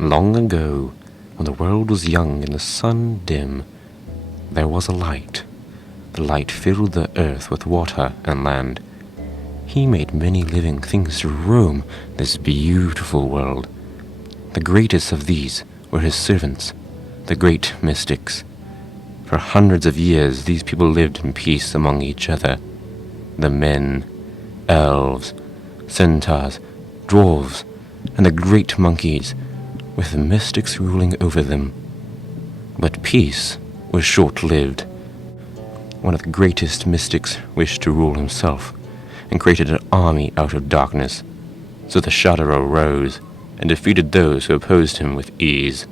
Long ago, when the world was young and the sun dim, there was a light. The light filled the earth with water and land. He made many living things to roam this beautiful world. The greatest of these were his servants, the great mystics. For hundreds of years these people lived in peace among each other. The men, elves, centaurs, dwarves, and the great monkeys, with the mystics ruling over them. But peace was short-lived. One of the greatest mystics wished to rule himself, and created an army out of darkness. So the Shadow rose, and defeated those who opposed him with ease.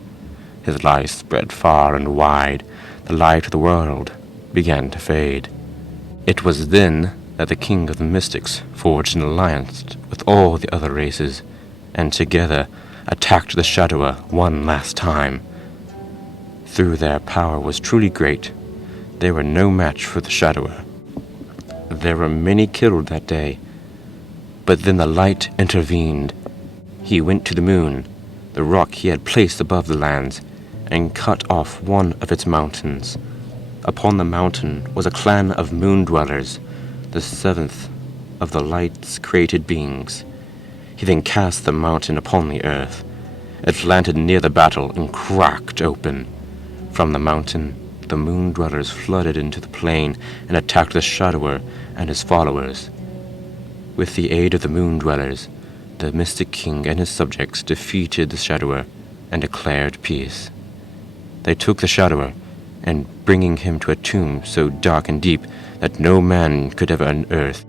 His light spread far and wide. The light of the world began to fade. It was then that the king of the mystics forged an alliance with all the other races, and together attacked the Shadower one last time. Though their power was truly great, they were no match for the Shadower. There were many killed that day, but then the light intervened. He went to the moon, the rock he had placed above the lands, and cut off one of its mountains. Upon the mountain was a clan of moon-dwellers, the seventh of the light's created beings. He then cast the mountain upon the earth. It landed near the battle and cracked open. From the mountain, the moon-dwellers flooded into the plain and attacked the Shadower and his followers. With the aid of the moon-dwellers, the mystic king and his subjects defeated the Shadower and declared peace. They took the Shadower, and bringing him to a tomb so dark and deep that no man could ever unearth,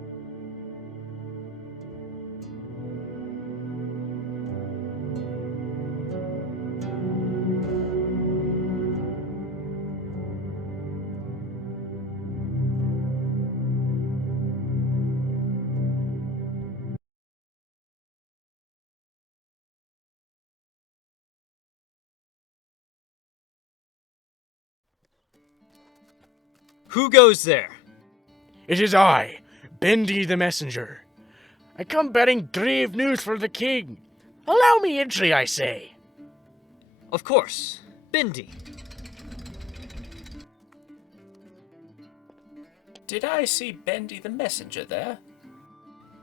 Who goes there? It is I, Bendy the Messenger. I come bearing grave news for the king. Allow me entry, I say. Of course, Bindi. Did I see Bendy the Messenger there?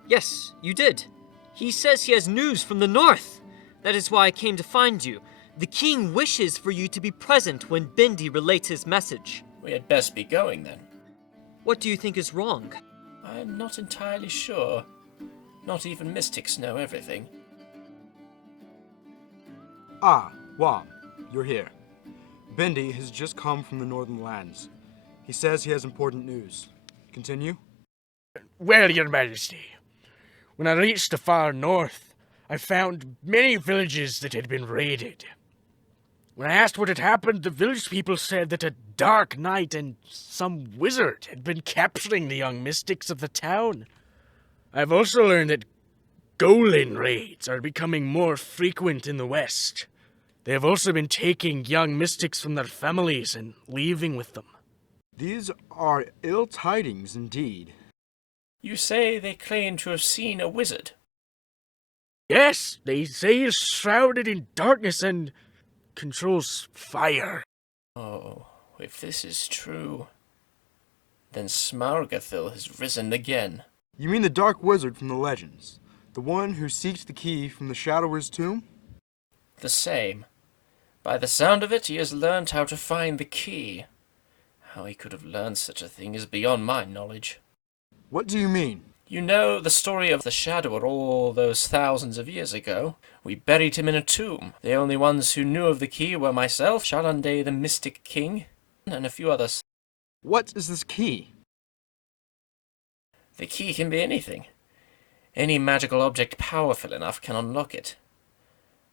Yes, you did. He says he has news from the north. That is why I came to find you. The king wishes for you to be present when Bindi relates his message. We had best be going then. What do you think is wrong? I'm not entirely sure. Not even mystics know everything. Ah, Wam, you're here. Bendy has just come from the northern lands. He says he has important news. Continue? Well, your majesty, when I reached the far north, I found many villages that had been raided. When I asked what had happened, the village people said that a dark night and some wizard had been capturing the young mystics of the town. I've also learned that Golin raids are becoming more frequent in the west. They have also been taking young mystics from their families and leaving with them. These are ill tidings indeed. You say they claim to have seen a wizard? Yes, they say he's shrouded in darkness and controls fire. Oh, if this is true, then Smargathil has risen again. You mean the dark wizard from the legends? The one who seeks the key from the Shadower's tomb? The same. By the sound of it, he has learned how to find the key. How he could have learned such a thing is beyond my knowledge. What do you mean? You know the story of the Shadower all those thousands of years ago? We buried him in a tomb. The only ones who knew of the key were myself, Shalande the Mystic King, and a few others. What is this key? The key can be anything. Any magical object powerful enough can unlock it.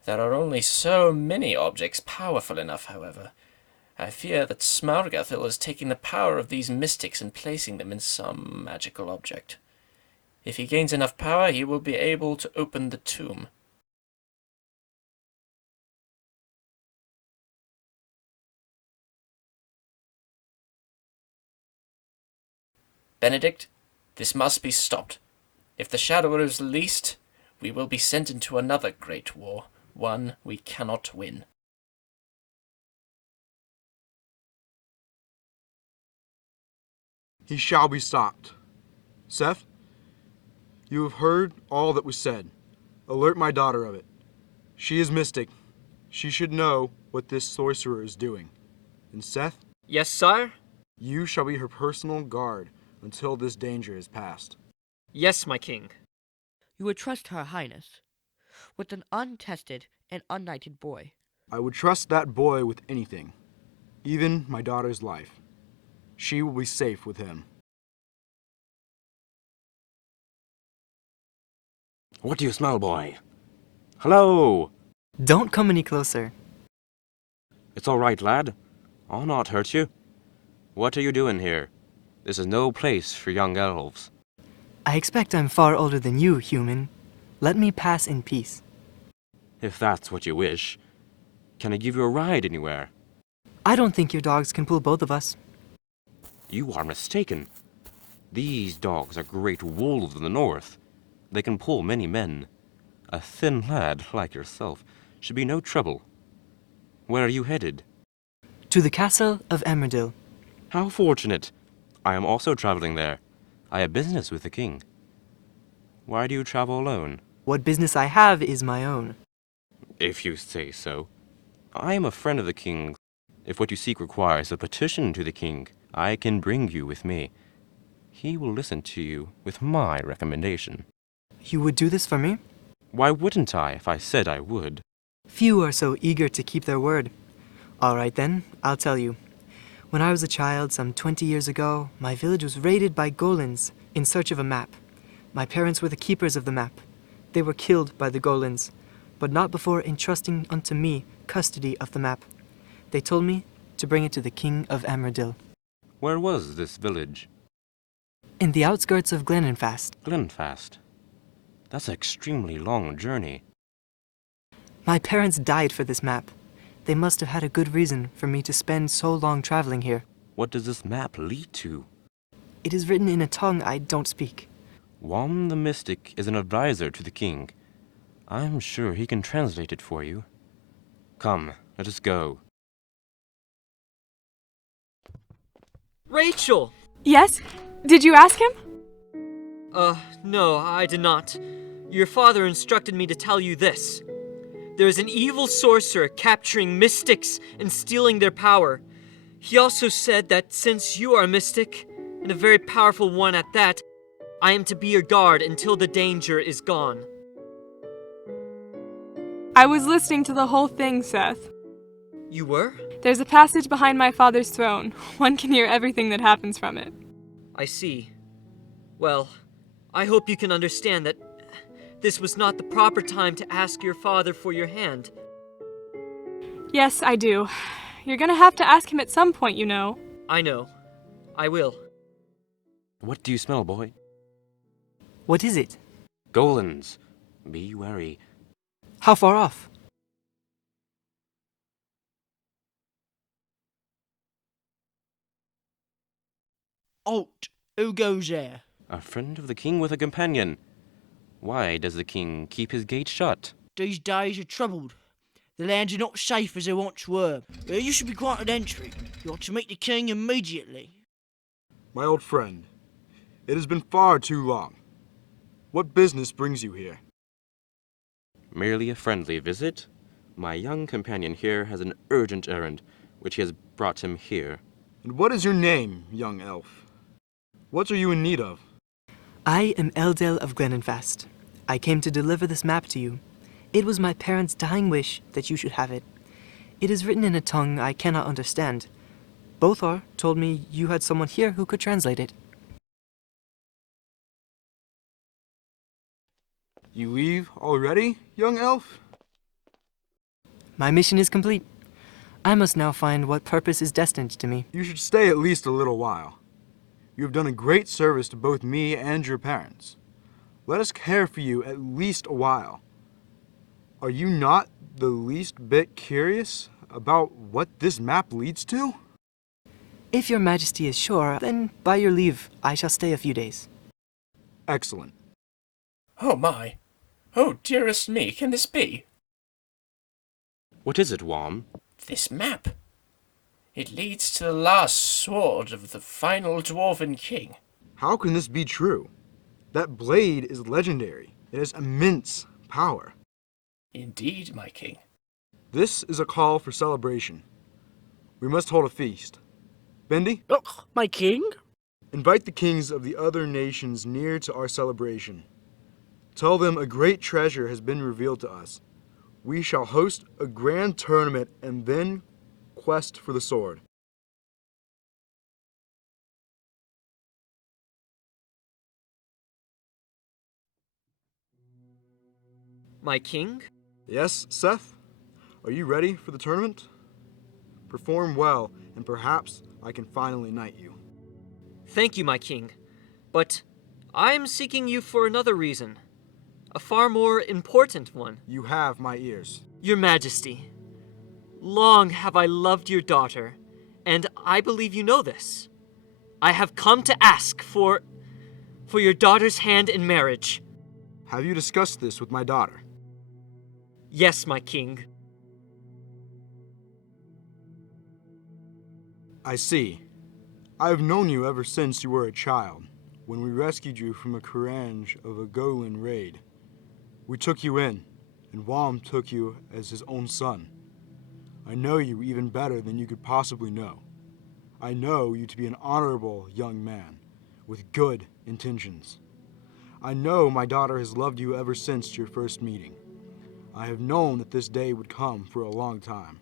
There are only so many objects powerful enough, however. I fear that Smargathil is taking the power of these mystics and placing them in some magical object. If he gains enough power, he will be able to open the tomb. Benedict, this must be stopped. If the Shadower is released, we will be sent into another great war, one we cannot win. He shall be stopped. Seth, you have heard all that was said. Alert my daughter of it. She is mystic. She should know what this sorcerer is doing. And Seth, Yes, sire? you shall be her personal guard until this danger is past. Yes, my king. You would trust Her Highness with an untested and unknighted boy. I would trust that boy with anything, even my daughter's life. She will be safe with him. What do you smell, boy? Hello! Don't come any closer. It's all right, lad. I'll not hurt you. What are you doing here? This is no place for young elves. I expect I'm far older than you, human. Let me pass in peace. If that's what you wish. Can I give you a ride anywhere? I don't think your dogs can pull both of us. You are mistaken. These dogs are great wolves of the north. They can pull many men. A thin lad like yourself should be no trouble. Where are you headed? To the castle of Amridil. How fortunate. I am also traveling there. I have business with the king. Why do you travel alone? What business I have is my own. If you say so. I am a friend of the king. If what you seek requires a petition to the king, I can bring you with me. He will listen to you with my recommendation. You would do this for me? Why wouldn't I if I said I would? Few are so eager to keep their word. All right then, I'll tell you. When I was a child, some 20 years ago, my village was raided by golems in search of a map. My parents were the keepers of the map. They were killed by the golems, but not before entrusting unto me custody of the map. They told me to bring it to the king of Amridil. Where was this village? In the outskirts of Glenenfast. Glenfast. That's an extremely long journey. My parents died for this map. They must have had a good reason for me to spend so long traveling here. What does this map lead to? It is written in a tongue I don't speak. Wom the Mystic is an advisor to the king. I'm sure he can translate it for you. Come, let us go. Rachel! Yes? Did you ask him? No, I did not. Your father instructed me to tell you this. There is an evil sorcerer capturing mystics and stealing their power. He also said that since you are a mystic, and a very powerful one at that, I am to be your guard until the danger is gone. I was listening to the whole thing, Seth. You were? There's a passage behind my father's throne. One can hear everything that happens from it. I see. Well, I hope you can understand that this was not the proper time to ask your father for your hand. Yes, I do. You're gonna have to ask him at some point, you know. I know. I will. What do you smell, boy? What is it? Golans. Be wary. How far off? Halt! Who goes there? A friend of the king with a companion. Why does the king keep his gate shut? These days are troubled. The lands are not safe as they once were. You should be granted entry. You ought to meet the king immediately. My old friend, it has been far too long. What business brings you here? Merely a friendly visit. My young companion here has an urgent errand, which has brought him here. And what is your name, young elf? What are you in need of? I am Eldel of Glenenfast. I came to deliver this map to you. It was my parents' dying wish that you should have it. It is written in a tongue I cannot understand. Bothar told me you had someone here who could translate it. You leave already, young elf? My mission is complete. I must now find what purpose is destined to me. You should stay at least a little while. You have done a great service to both me and your parents. Let us care for you at least a while. Are you not the least bit curious about what this map leads to? If your majesty is sure, then by your leave, I shall stay a few days. Excellent. Oh my. Oh, dearest me, can this be? What is it, Worm? This map. It leads to the last sword of the final Dwarven King. How can this be true? That blade is legendary. It has immense power. Indeed, my king. This is a call for celebration. We must hold a feast. Bendy, Oh, my king? invite the kings of the other nations near to our celebration. Tell them a great treasure has been revealed to us. We shall host a grand tournament and then quest for the sword. My king? Yes, Seth? Are you ready for the tournament? Perform well, and perhaps I can finally knight you. Thank you, my king. But I'm seeking you for another reason. A far more important one. You have my ears. Your Majesty, long have I loved your daughter, and I believe you know this. I have come to ask for your daughter's hand in marriage. Have you discussed this with my daughter? Yes, my king. I see. I have known you ever since you were a child, when we rescued you from a carange of a Golan raid. We took you in, and Wam took you as his own son. I know you even better than you could possibly know. I know you to be an honorable young man, with good intentions. I know my daughter has loved you ever since your first meeting. I have known that this day would come for a long time.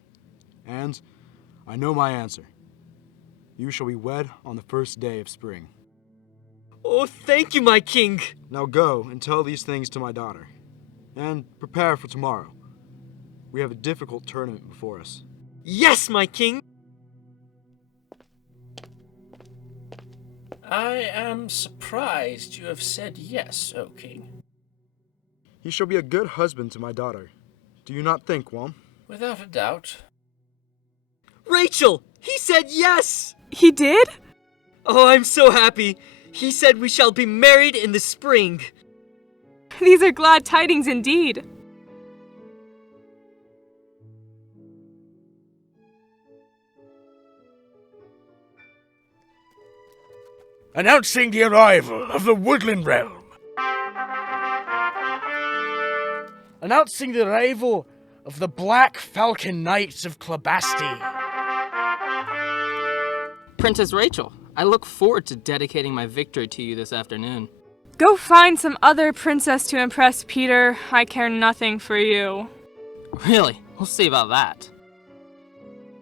And I know my answer. You shall be wed on the first day of spring. Oh, thank you, my king. Now go and tell these things to my daughter. And prepare for tomorrow. We have a difficult tournament before us. Yes, my king. I am surprised you have said yes, O king. He shall be a good husband to my daughter. Do you not think, Wam? Without a doubt. Rachel, he said yes. He did? Oh, I'm so happy. He said we shall be married in the spring. These are glad tidings indeed. Announcing the arrival of the Woodland Realm. Announcing the arrival of the Black Falcon Knights of Klabasti. Princess Rachel, I look forward to dedicating my victory to you this afternoon. Go find some other princess to impress, Peter. I care nothing for you. Really? We'll see about that.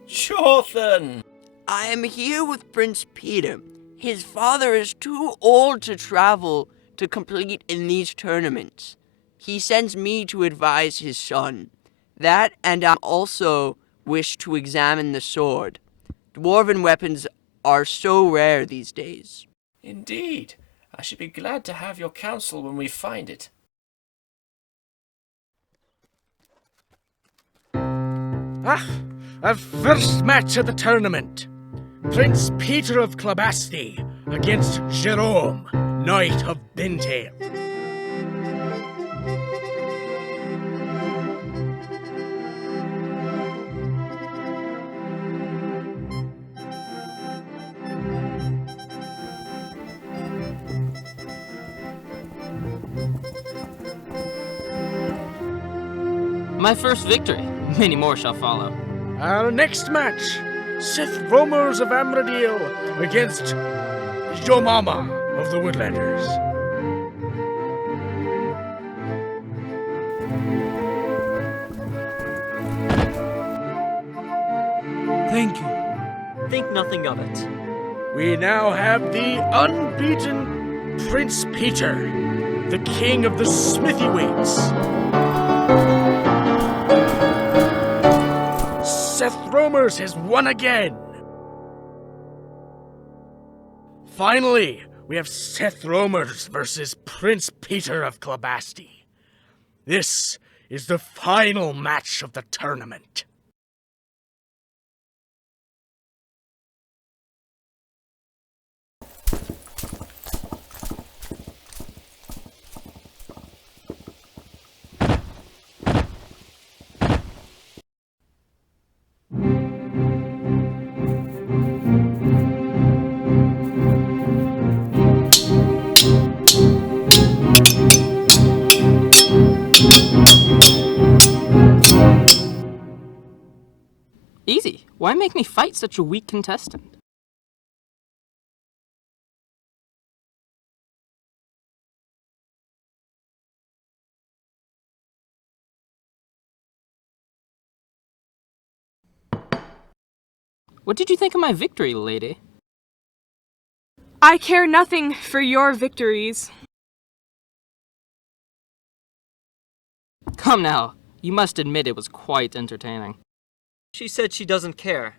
Chorthan! I am here with Prince Peter. His father is too old to travel to compete in these tournaments. He sends me to advise his son. That, and I also wish to examine the sword. Dwarven weapons are so rare these days. Indeed. I should be glad to have your counsel when we find it. Our first match of the tournament. Prince Peter of Klabasti against Jerome, Knight of Bentail. My first victory. Many more shall follow. Our next match, Seth Roamers of Amridil against Jomama of the Woodlanders. Thank you. Think nothing of it. We now have the unbeaten Prince Peter, the king of the Smithyweights. Seth Roamers has won again. Finally, we have Seth Roamers versus Prince Peter of Klabasti. This is the final match of the tournament. Easy. Why make me fight such a weak contestant? What did you think of my victory, lady? I care nothing for your victories. Come now, you must admit it was quite entertaining. She said she doesn't care.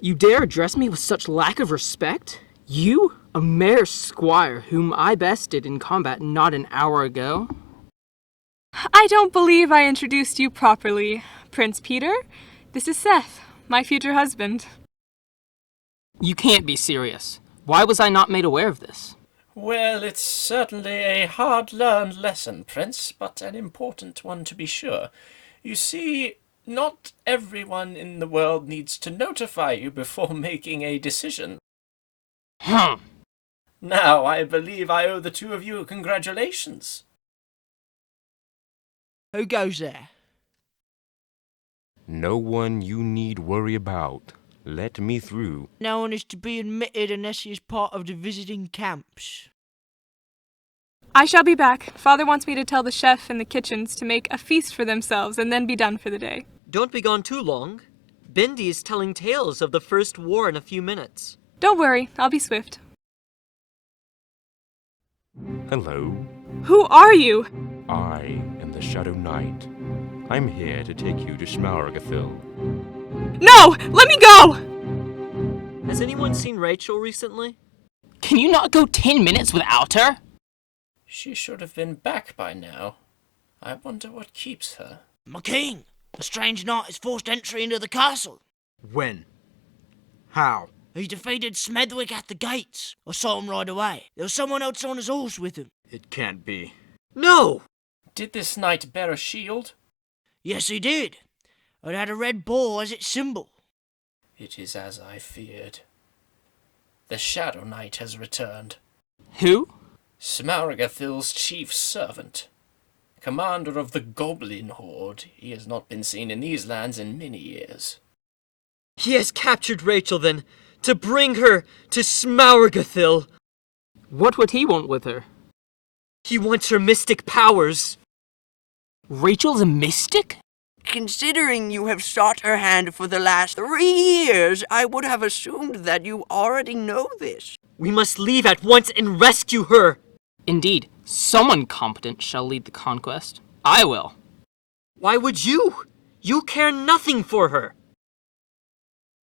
You dare address me with such lack of respect? You, a mere squire whom I bested in combat not an hour ago? I don't believe I introduced you properly, Prince Peter. This is Seth, my future husband. You can't be serious. Why was I not made aware of this? Well, it's certainly a hard-learned lesson, Prince, but an important one to be sure. You see, not everyone in the world needs to notify you before making a decision. Now, I believe I owe the two of you congratulations. Who goes there? No one you need worry about. Let me through. No one is to be admitted unless he is part of the visiting camps. I shall be back. Father wants me to tell the chef in the kitchens to make a feast for themselves and then be done for the day. Don't be gone too long. Bindi is telling tales of the First War in a few minutes. Don't worry, I'll be swift. Hello. Who are you? I am the Shadow Knight. I'm here to take you to Schmaurgathil. No! Let me go! Has anyone seen Rachel recently? Can you not go 10 minutes without her? She should have been back by now. I wonder what keeps her. My king, a strange knight has forced entry into the castle. When? How? He defeated Smedwick at the gates. I saw him ride away. There was someone else on his horse with him. It can't be. No! Did this knight bear a shield? Yes, he did. It had a red boar as its symbol. It is as I feared. The Shadow Knight has returned. Who? Smaurgathil's chief servant. Commander of the Goblin Horde. He has not been seen in these lands in many years. He has captured Rachel, then, to bring her to Smaurgathil. What would he want with her? He wants her mystic powers. Rachel's a mystic? Considering you have sought her hand for the last 3 years, I would have assumed that you already know this. We must leave at once and rescue her. Indeed, someone competent shall lead the conquest. I will. Why would you? You care nothing for her.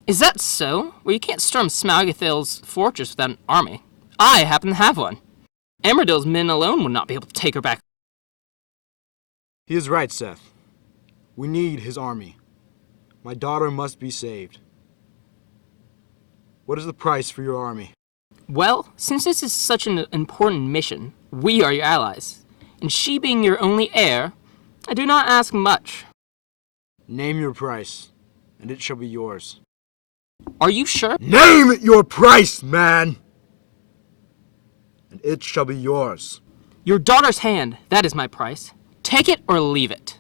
Is that so? Well, you can't storm Smaurgathil's fortress without an army. I happen to have one. Amridil's men alone would not be able to take her back. He is right, Seth. We need his army. My daughter must be saved. What is the price for your army? Well, since this is such an important mission, we are your allies. And she being your only heir, I do not ask much. Name your price, and it shall be yours. Are you sure? Name your price, man! And it shall be yours. Your daughter's hand, that is my price. Take it or leave it.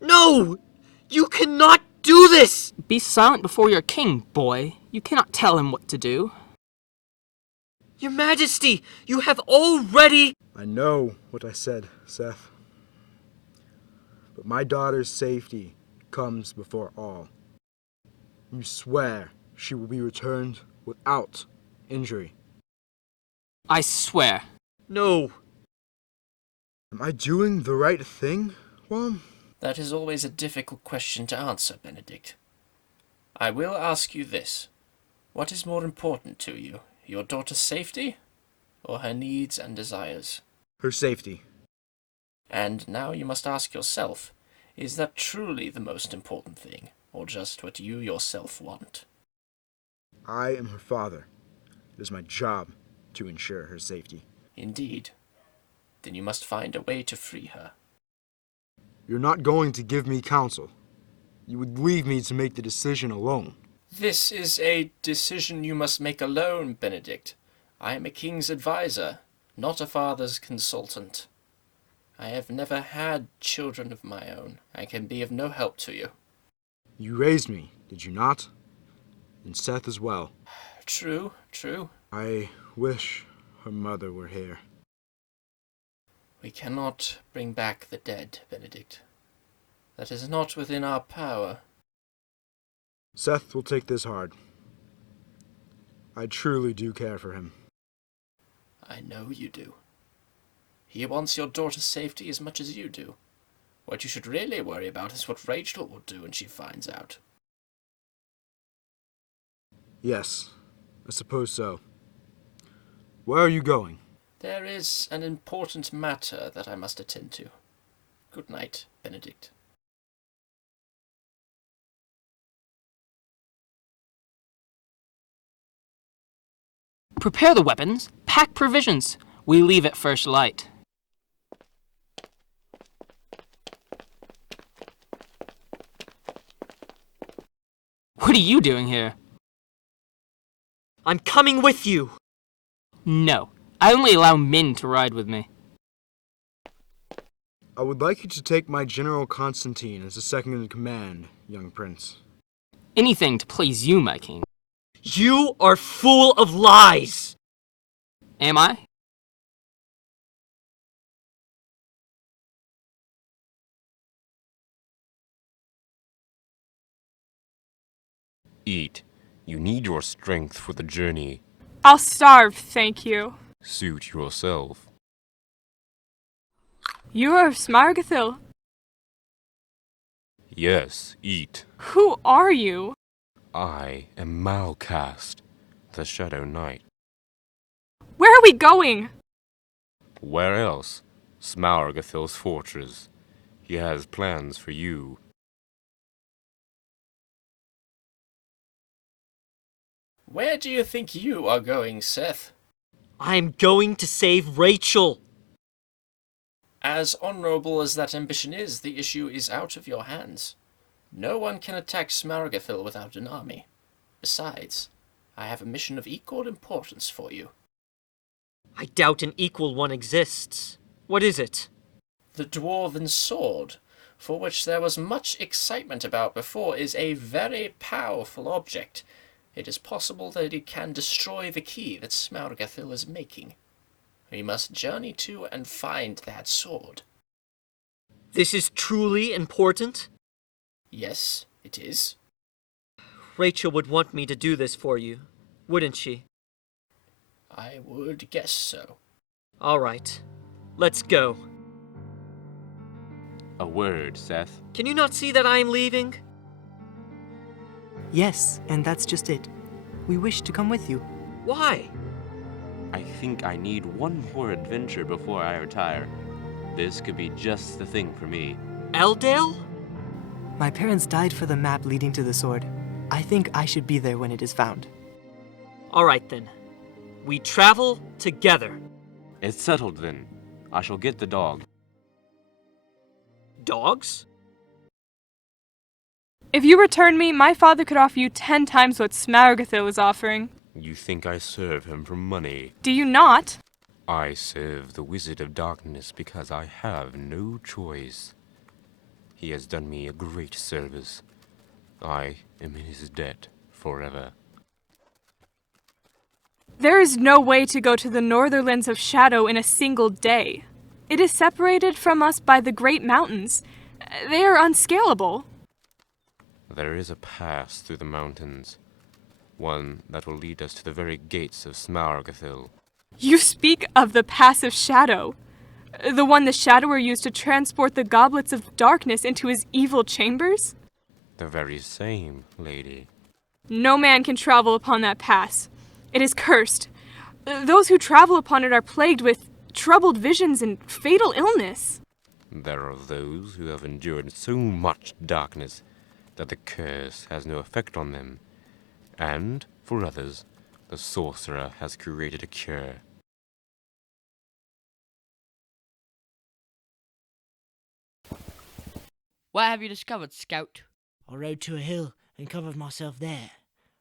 No! You cannot do this! Be silent before your king, boy. You cannot tell him what to do. Your Majesty, you have already... I know what I said, Seth. But my daughter's safety comes before all. You swear she will be returned without injury. I swear. No. Am I doing the right thing, Juan? That is always a difficult question to answer, Benedict. I will ask you this. What is more important to you, your daughter's safety, or her needs and desires? Her safety. And now you must ask yourself, is that truly the most important thing, or just what you yourself want? I am her father. It is my job to ensure her safety. Indeed. Then you must find a way to free her. You're not going to give me counsel. You would leave me to make the decision alone. This is a decision you must make alone, Benedict. I am a king's advisor, not a father's consultant. I have never had children of my own. I can be of no help to you. You raised me Did you not? And Seth as well. True, true. I wish her mother were here. We cannot bring back the dead, Benedict. That is not within our power. Seth will take this hard. I truly do care for him. I know you do. He wants your daughter's safety as much as you do. What you should really worry about is what Rachel will do when she finds out. Yes, I suppose so. Where are you going? There is an important matter that I must attend to. Good night, Benedict. Prepare the weapons, pack provisions. We leave at first light. What are you doing here? I'm coming with you! No, I only allow men to ride with me. I would like you to take my General Constantine as a second in command, young prince. Anything to please you, my king. You are full of lies! Am I? Eat. You need your strength for the journey. I'll starve, thank you. Suit yourself. You are Smargathil. Yes, eat. Who are you? I am Malcast, the Shadow Knight. Where are we going? Where else? Smargathil's fortress. He has plans for you. Where do you think you are going, Seth? I'm going to save Rachel! As honorable as that ambition is, the issue is out of your hands. No one can attack Smargathil without an army. Besides, I have a mission of equal importance for you. I doubt an equal one exists. What is it? The Dwarven Sword, for which there was much excitement about before, is a very powerful object. It is possible that it can destroy the key that Smargathil is making. We must journey to and find that sword. This is truly important? Yes, it is. Rachel would want me to do this for you, wouldn't she? I would guess so. All right. Let's go. A word, Seth. Can you not see that I am leaving? Yes, and that's just it. We wish to come with you. Why? I think I need one more adventure before I retire. This could be just the thing for me. Eldale? My parents died for the map leading to the sword. I think I should be there when it is found. All right then. We travel together. It's settled then. I shall get the dog. Dogs? If you return me, my father could offer you 10 times what Smargathil is offering. You think I serve him for money? Do you not? I serve the Wizard of Darkness because I have no choice. He has done me a great service. I am in his debt forever. There is no way to go to the Northerlands of Shadow in a single day. It is separated from us by the great mountains. They are unscalable. There is a pass through the mountains. One that will lead us to the very gates of Smargathil. You speak of the Pass of Shadow. The one the Shadower used to transport the goblets of darkness into his evil chambers? The very same, lady. No man can travel upon that pass. It is cursed. Those who travel upon it are plagued with troubled visions and fatal illness. There are those who have endured so much darkness that the curse has no effect on them. And, for others, the sorcerer has created a cure. What have you discovered, Scout? I rode to a hill and covered myself there.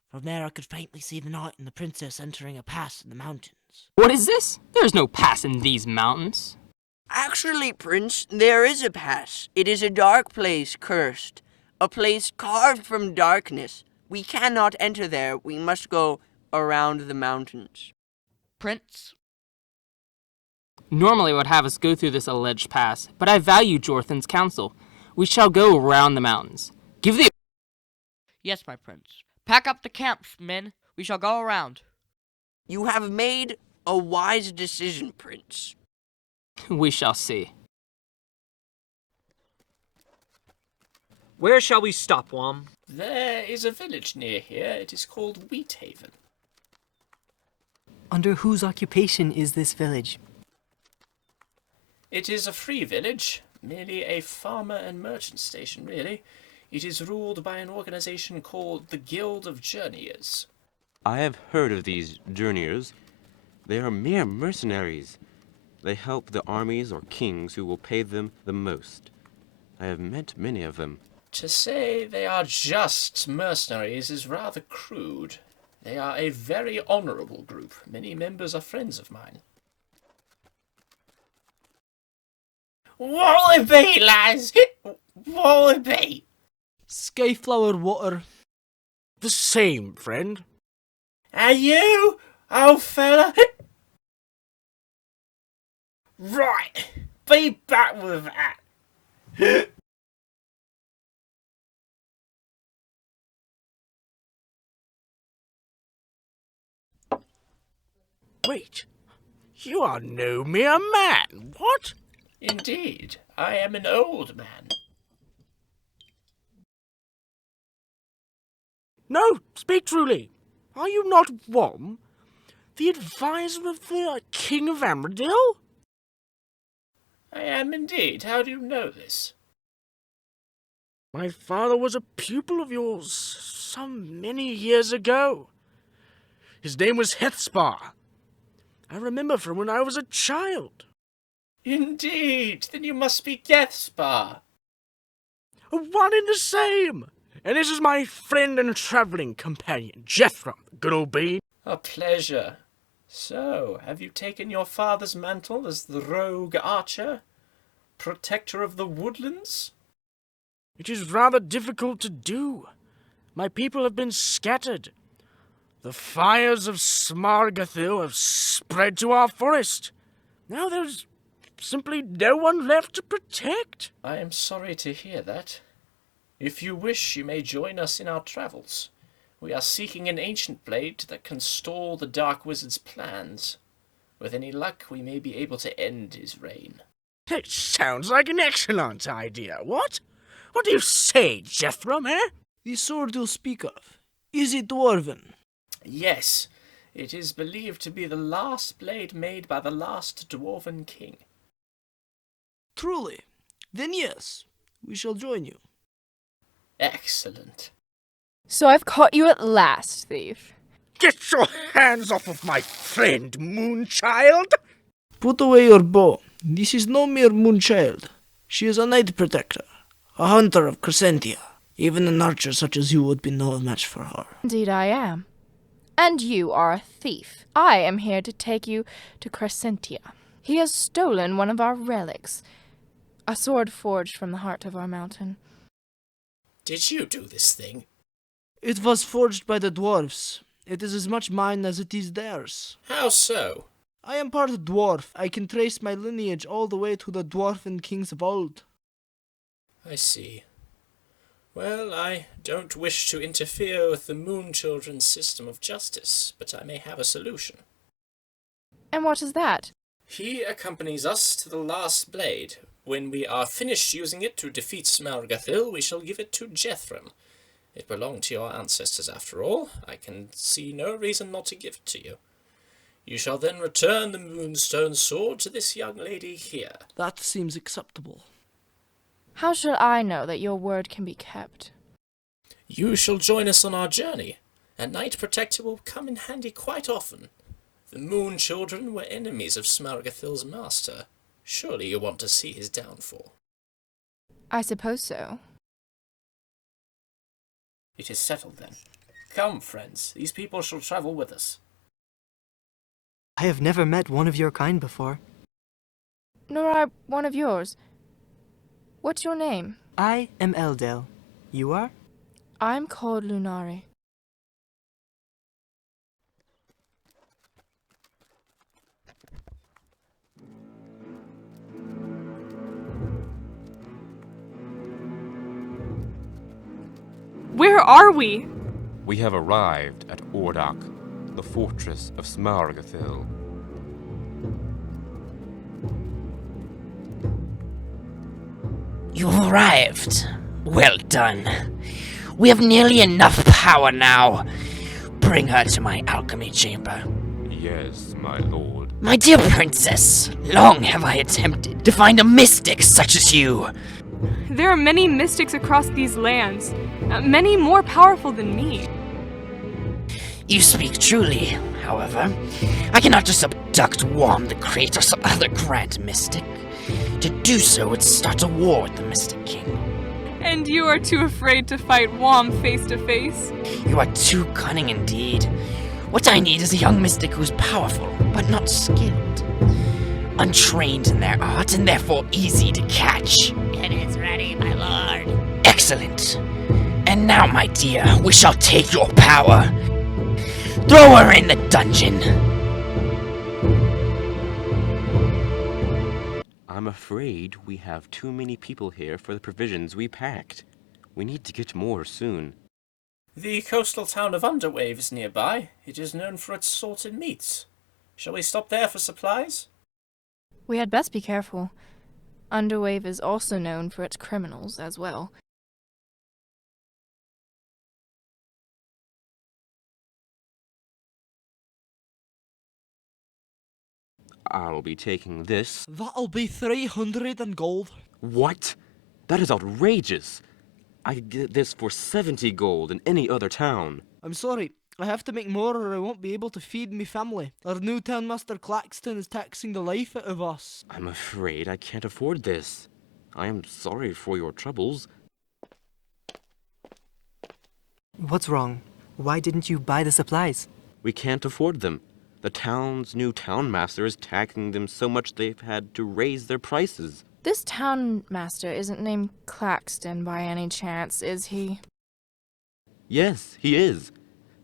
From there I could faintly see the knight and the princess entering a pass in the mountains. What is this? There's no pass in these mountains. Actually, Prince, there is a pass. It is a dark place, cursed. A place carved from darkness. We cannot enter there. We must go around the mountains. Prince? Normally I would have us go through this alleged pass, but I value Jorthan's counsel. We shall go around the mountains. Give the... Yes, my prince. Pack up the camps, men. We shall go around. You have made a wise decision, Prince. We shall see. Where shall we stop, Wom? There is a village near here. It is called Wheathaven. Under whose occupation is this village? It is a free village, merely a farmer and merchant station, really. It is ruled by an organization called the Guild of Journeyers. I have heard of these journeyers. They are mere mercenaries. They help the armies or kings who will pay them the most. I have met many of them. To say they are just mercenaries is rather crude. They are a very honorable group. Many members are friends of mine. What'll it be, lads? What'll it be? Skyflower water. The same, friend. Are you, old fella? Right, be back with that. Wait, you are no mere man, what? Indeed, I am an old man. No, speak truly. Are you not Wom, the advisor of the King of Amridil? I am indeed. How do you know this? My father was a pupil of yours some many years ago. His name was Hethspar. I remember from when I was a child. Indeed, then you must be Gethspar. One and the same. And this is my friend and traveling companion, Jethro, the good old bean. A pleasure. So, have you taken your father's mantle as the rogue archer? Protector of the woodlands? It is rather difficult to do. My people have been scattered. The fires of Smargathil have spread to our forest. Now there's simply no one left to protect. I am sorry to hear that. If you wish, you may join us in our travels. We are seeking an ancient blade that can stall the Dark Wizard's plans. With any luck, we may be able to end his reign. It sounds like an excellent idea, what? What do you say, Jethro, eh? The sword you speak of, is it dwarven? Yes, it is believed to be the last blade made by the last dwarven king. Truly. Then yes, we shall join you. Excellent. So I've caught you at last, thief. Get your hands off of my friend, Moonchild! Put away your bow. This is no mere moonchild. She is a night protector, a hunter of Crescentia. Even an archer such as you would be no match for her. Indeed I am. And you are a thief. I am here to take you to Crescentia. He has stolen one of our relics, a sword forged from the heart of our mountain. Did you do this thing? It was forged by the dwarfs. It is as much mine as it is theirs. How so? I am part dwarf. I can trace my lineage all the way to the dwarven kings of old. I see. Well, I don't wish to interfere with the Moon Children's system of justice, but I may have a solution. And what is that? He accompanies us to the last blade. When we are finished using it to defeat Smargathil, we shall give it to Jethram. It belonged to your ancestors after all. I can see no reason not to give it to you. You shall then return the Moonstone sword to this young lady here. That seems acceptable. How should I know that your word can be kept? You shall join us on our journey. A Knight Protector will come in handy quite often. The Moon Children were enemies of Smargathil's master. Surely you want to see his downfall. I suppose so. It is settled then. Come, friends, these people shall travel with us. I have never met one of your kind before. Nor I one of yours. What's your name? I am Eldel. You are? I'm called Lunari. Where are we? We have arrived at Ordak, the fortress of Smargathil. You've arrived. Well done. We have nearly enough power now. Bring her to my alchemy chamber. Yes, my lord. My dear princess, long have I attempted to find a mystic such as you. There are many mystics across these lands, many more powerful than me. You speak truly, however. I cannot just abduct Worm the Great or some other grand mystic. To do so would start a war with the Mystic King. And you are too afraid to fight Wom face to face? You are too cunning indeed. What I need is a young mystic who's powerful, but not skilled. Untrained in their art and therefore easy to catch. It is ready, my lord. Excellent. And now, my dear, we shall take your power. Throw her in the dungeon. I'm afraid we have too many people here for the provisions we packed. We need to get more soon. The coastal town of Underwave is nearby. It is known for its salted meats. Shall we stop there for supplies? We had best be careful. Underwave is also known for its criminals as well. I'll be taking this. That'll be 300 in gold. What? That is outrageous. I'd get this for 70 gold in any other town. I'm sorry, I have to make more or I won't be able to feed me family. Our new townmaster Claxton is taxing the life out of us. I'm afraid I can't afford this. I am sorry for your troubles. What's wrong? Why didn't you buy the supplies? We can't afford them. The town's new townmaster is taxing them so much they've had to raise their prices. This town master isn't named Claxton by any chance, is he? Yes, he is.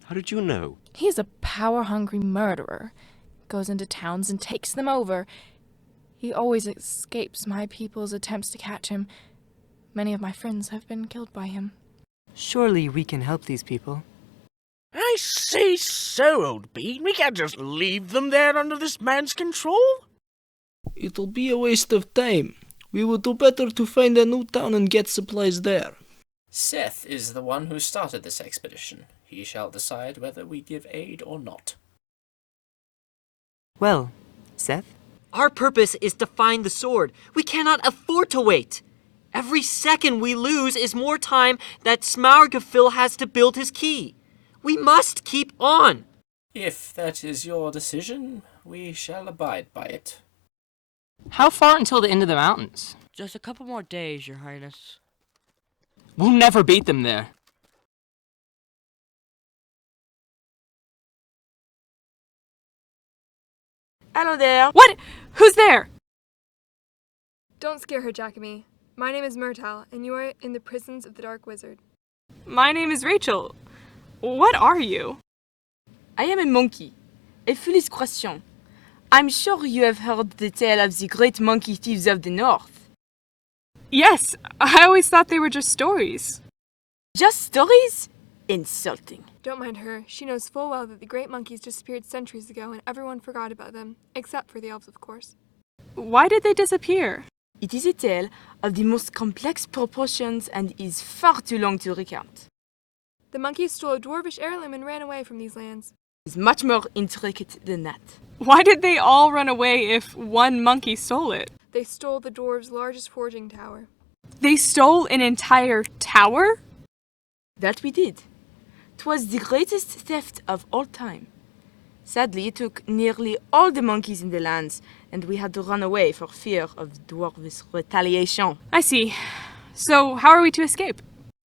How did you know? He's a power-hungry murderer. Goes into towns and takes them over. He always escapes my people's attempts to catch him. Many of my friends have been killed by him. Surely we can help these people. I say so, old bean. We can't just leave them there under this man's control. It'll be a waste of time. We would do better to find a new town and get supplies there. Seth is the one who started this expedition. He shall decide whether we give aid or not. Well, Seth? Our purpose is to find the sword. We cannot afford to wait. Every second we lose is more time that Smargathil has to build his key. We must keep on. If that is your decision, we shall abide by it. How far until the end of the mountains? Just a couple more days, Your Highness. We'll never beat them there. Hello there. What? Who's there? Don't scare her, Jackamie. My name is Myrtle, and you are in the prisons of the Dark Wizard. My name is Rachel. What are you? I am a monkey, a foolish question. I'm sure you have heard the tale of the great monkey thieves of the north. Yes, I always thought they were just stories. Just stories? Insulting. Don't mind her. She knows full well that the great monkeys disappeared centuries ago and everyone forgot about them, except for the elves, of course. Why did they disappear? It is a tale of the most complex proportions and is far too long to recount. The monkeys stole a dwarvish heirloom and ran away from these lands. It's much more intricate than that. Why did they all run away if one monkey stole it? They stole the dwarves' largest forging tower. They stole an entire tower? That we did. 'Twas the greatest theft of all time. Sadly, it took nearly all the monkeys in the lands, and we had to run away for fear of dwarves' retaliation. I see. So how are we to escape?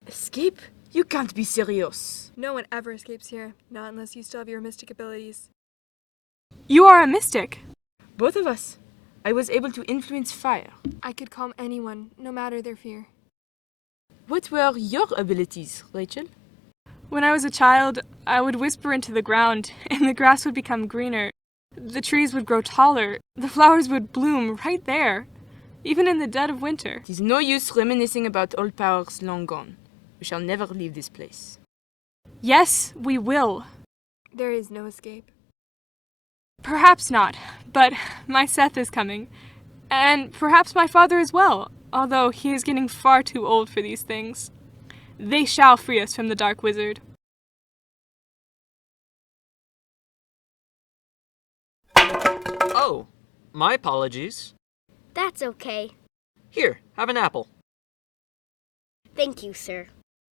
Escape? You can't be serious. No one ever escapes here, not unless you still have your mystic abilities. You are a mystic. Both of us. I was able to influence fire. I could calm anyone, no matter their fear. What were your abilities, Rachel? When I was a child, I would whisper into the ground, and the grass would become greener. The trees would grow taller. The flowers would bloom right there, even in the dead of winter. It is no use reminiscing about old powers long gone. We shall never leave this place. Yes, we will. There is no escape. Perhaps not, but my Seth is coming. And perhaps my father as well, although he is getting far too old for these things. They shall free us from the Dark Wizard. Oh, my apologies. That's okay. Here, have an apple. Thank you, sir.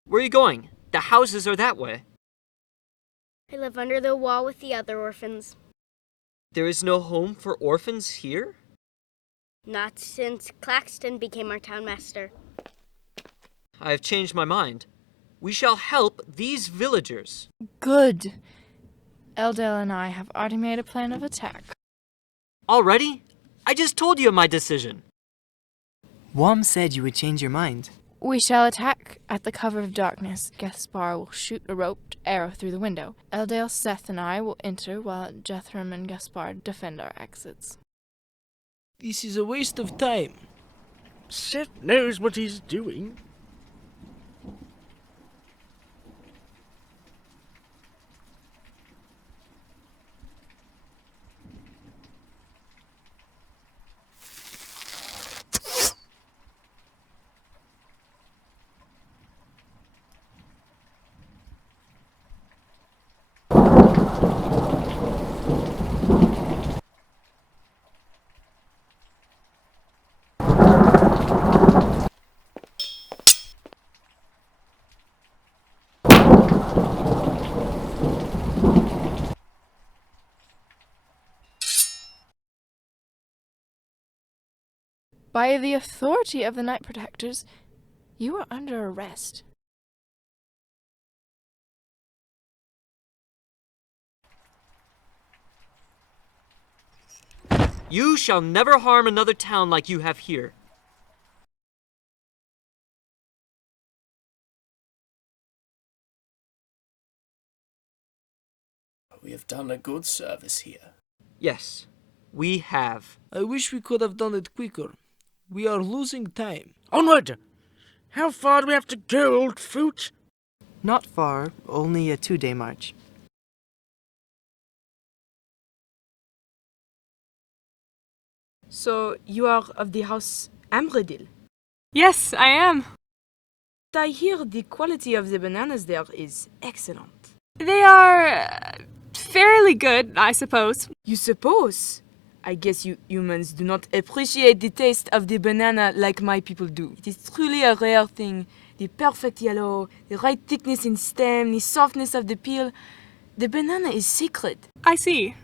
Where are you going? The houses are that way. I live under the wall with the other orphans. There is no home for orphans here? Not since Claxton became our town master. I have changed my mind. We shall help these villagers. Good. Eldel and I have already made a plan of attack. Already? I just told you of my decision. Wom said you would change your mind. We shall attack at the cover of darkness. Gaspar will shoot a roped arrow through the window. Eldale, Seth, and I will enter while Jethram and Gaspar defend our exits. This is a waste of time. Seth knows what he's doing. By the authority of the Night Protectors, you are under arrest. You shall never harm another town like you have here. We have done a good service here. Yes, we have. I wish we could have done it quicker. We are losing time. Onward! How far do we have to go, old fruit? Not far, only a 2-day march. So, you are of the house Amridil? Yes, I am. I hear the quality of the bananas there is excellent. They are fairly good, I suppose. You suppose? I guess you humans do not appreciate the taste of the banana like my people do. It is truly a rare thing. The perfect yellow, the right thickness in stem, the softness of the peel. The banana is sacred. I see.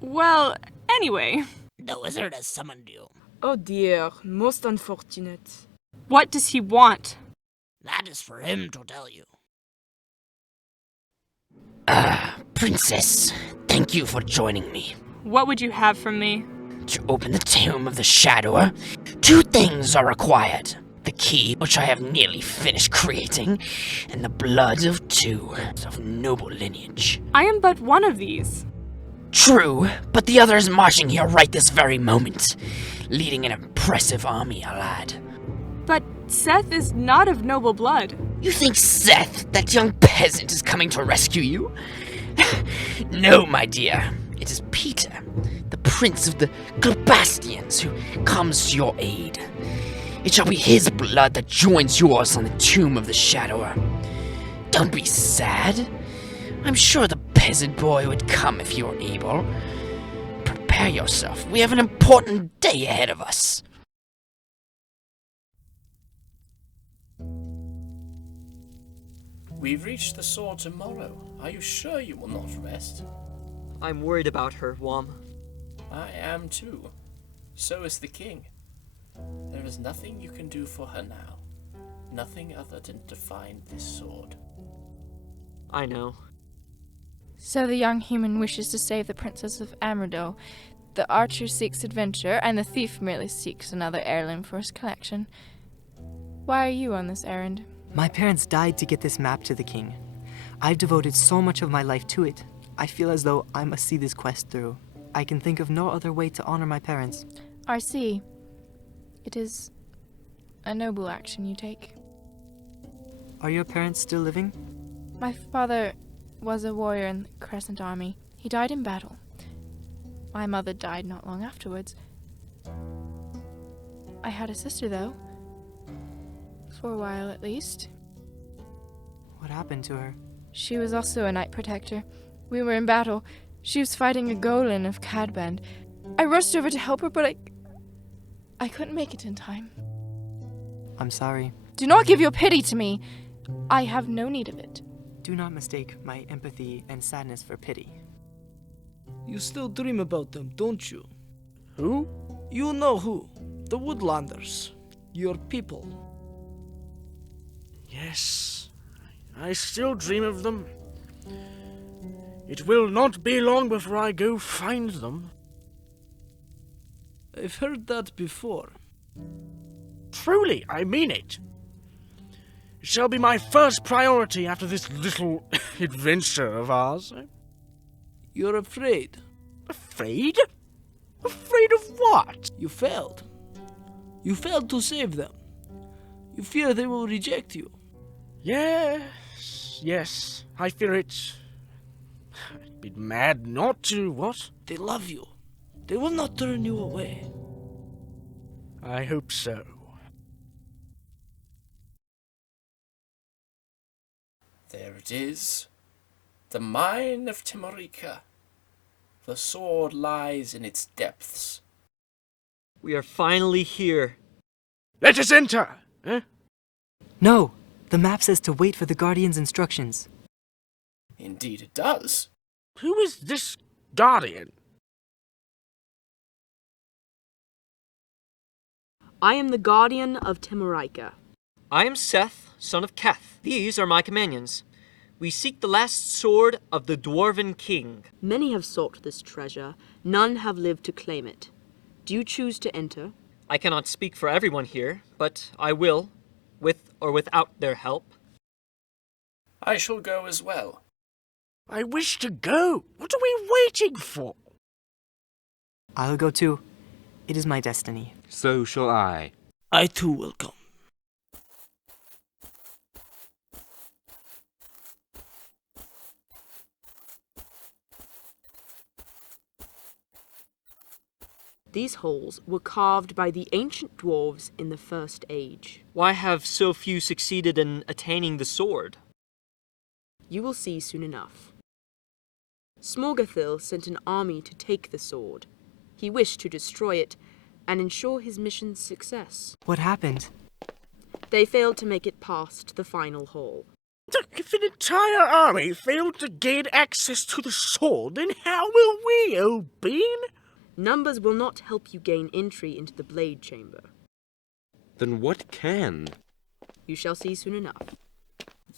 Well, anyway. The wizard has summoned you. Oh dear, most unfortunate. What does he want? That is for him to tell you. Princess, thank you for joining me. What would you have from me? To open the tomb of the Shadower, 2 things are required. The key, which I have nearly finished creating, and the blood of 2 of noble lineage. I am but one of these. True, but the other is marching here right this very moment, leading an impressive army, lad. But Seth is not of noble blood. You think Seth, that young peasant, is coming to rescue you? No, my dear. It is Peter, the prince of the Glabastians, who comes to your aid. It shall be his blood that joins yours on the tomb of the Shadower. Don't be sad. I'm sure the peasant boy would come if you were able. Prepare yourself. We have an important day ahead of us. We've reached the sword tomorrow. Are you sure you will not rest? I'm worried about her, Wom. I am too. So is the king. There is nothing you can do for her now. Nothing other than to find this sword. I know. So the young human wishes to save the princess of Amridil. The archer seeks adventure, and the thief merely seeks another heirloom for his collection. Why are you on this errand? My parents died to get this map to the king. I've devoted so much of my life to it. I feel as though I must see this quest through. I can think of no other way to honor my parents. I see. It is a noble action you take. Are your parents still living? My father was a warrior in the Crescent Army. He died in battle. My mother died not long afterwards. I had a sister, though. For a while, at least. What happened to her? She was also a knight protector. We were in battle. She was fighting a golem of Cadband. I rushed over to help her, but I couldn't make it in time. I'm sorry. Do not give your pity to me. I have no need of it. Do not mistake my empathy and sadness for pity. You still dream about them, don't you? Who? You know who. The Woodlanders. Your people. Yes, I still dream of them. It will not be long before I go find them. I've heard that before. Truly, I mean it. It shall be my first priority after this little adventure of ours. You're afraid. Afraid? Afraid of what? You failed. You failed to save them. You fear they will reject you. Yes, I fear it. I'd be mad not to, what? They love you. They will not turn you away. I hope so. There it is. The mine of Timorica. The sword lies in its depths. We are finally here. Let us enter! No! The map says to wait for the Guardian's instructions. Indeed it does. Who is this Guardian? I am the Guardian of Timorica. I am Seth, son of Keth. These are my companions. We seek the last sword of the Dwarven King. Many have sought this treasure. None have lived to claim it. Do you choose to enter? I cannot speak for everyone here, but I will, with or without their help. I shall go as well. I wish to go. What are we waiting for? I'll go too. It is my destiny. So shall I. I too will come. These holes were carved by the ancient dwarves in the First Age. Why have so few succeeded in attaining the sword? You will see soon enough. Smorgathil sent an army to take the sword. He wished to destroy it and ensure his mission's success. What happened? They failed to make it past the final hole. If an entire army failed to gain access to the sword, then how will we, O Bean? Numbers will not help you gain entry into the Blade Chamber. Then what can? You shall see soon enough.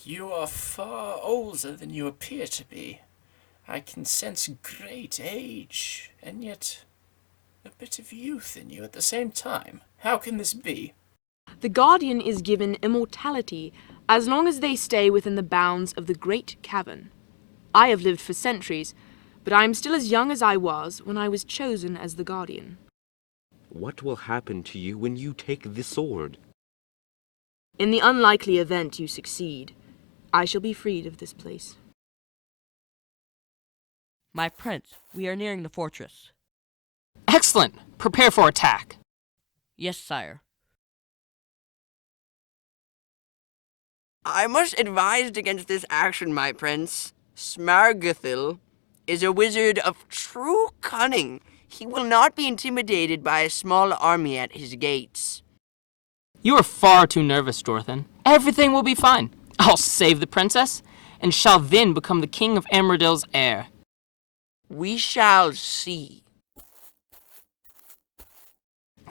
You are far older than you appear to be. I can sense great age, and yet a bit of youth in you at the same time. How can this be? The Guardian is given immortality as long as they stay within the bounds of the Great Cavern. I have lived for centuries, but I am still as young as I was when I was chosen as the Guardian. What will happen to you when you take the sword? In the unlikely event you succeed, I shall be freed of this place. My prince, we are nearing the fortress. Excellent! Prepare for attack. Yes, sire. I must advise against this action, my prince. Smargathil is a wizard of true cunning. He will not be intimidated by a small army at his gates. You are far too nervous, Dorthan. Everything will be fine. I'll save the princess, and shall then become the king of Amridil's heir. We shall see.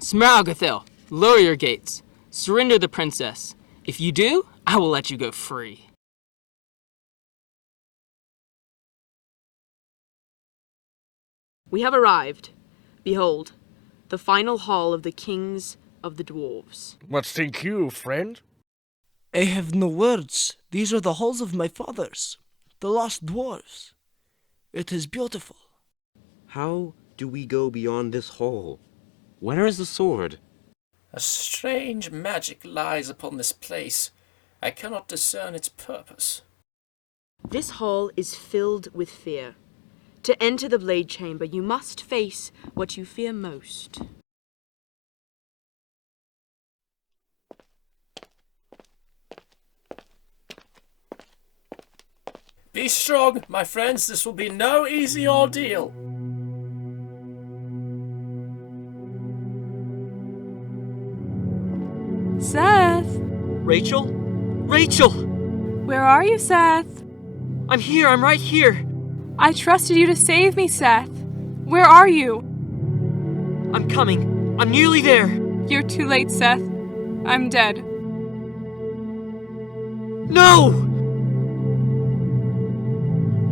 Smargathil, lower your gates. Surrender the princess. If you do, I will let you go free. We have arrived. Behold, the final hall of the kings of the dwarves. What think you, friend? I have no words. These are the halls of my fathers, the lost dwarves. It is beautiful. How do we go beyond this hall? Where is the sword? A strange magic lies upon this place. I cannot discern its purpose. This hall is filled with fear. To enter the Blade Chamber, you must face what you fear most. Be strong, my friends. This will be no easy ordeal. Seth! Rachel? Rachel! Where are you, Seth? I'm here, I'm right here. I trusted you to save me, Seth. Where are you? I'm coming. I'm nearly there. You're too late, Seth. I'm dead. No!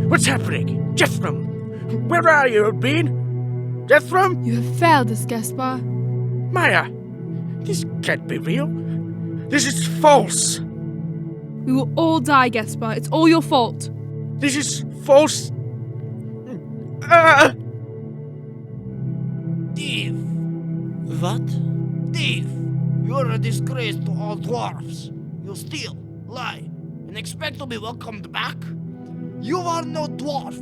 What's happening? Jethram! Where are you, old bean? Jethram? You have failed us, Gaspar. Maya! This can't be real. This is false. We will all die, Gaspar. It's all your fault. This is false. Thief! What? Thief! You're a disgrace to all dwarves. You steal, lie, and expect to be welcomed back? You are no dwarf!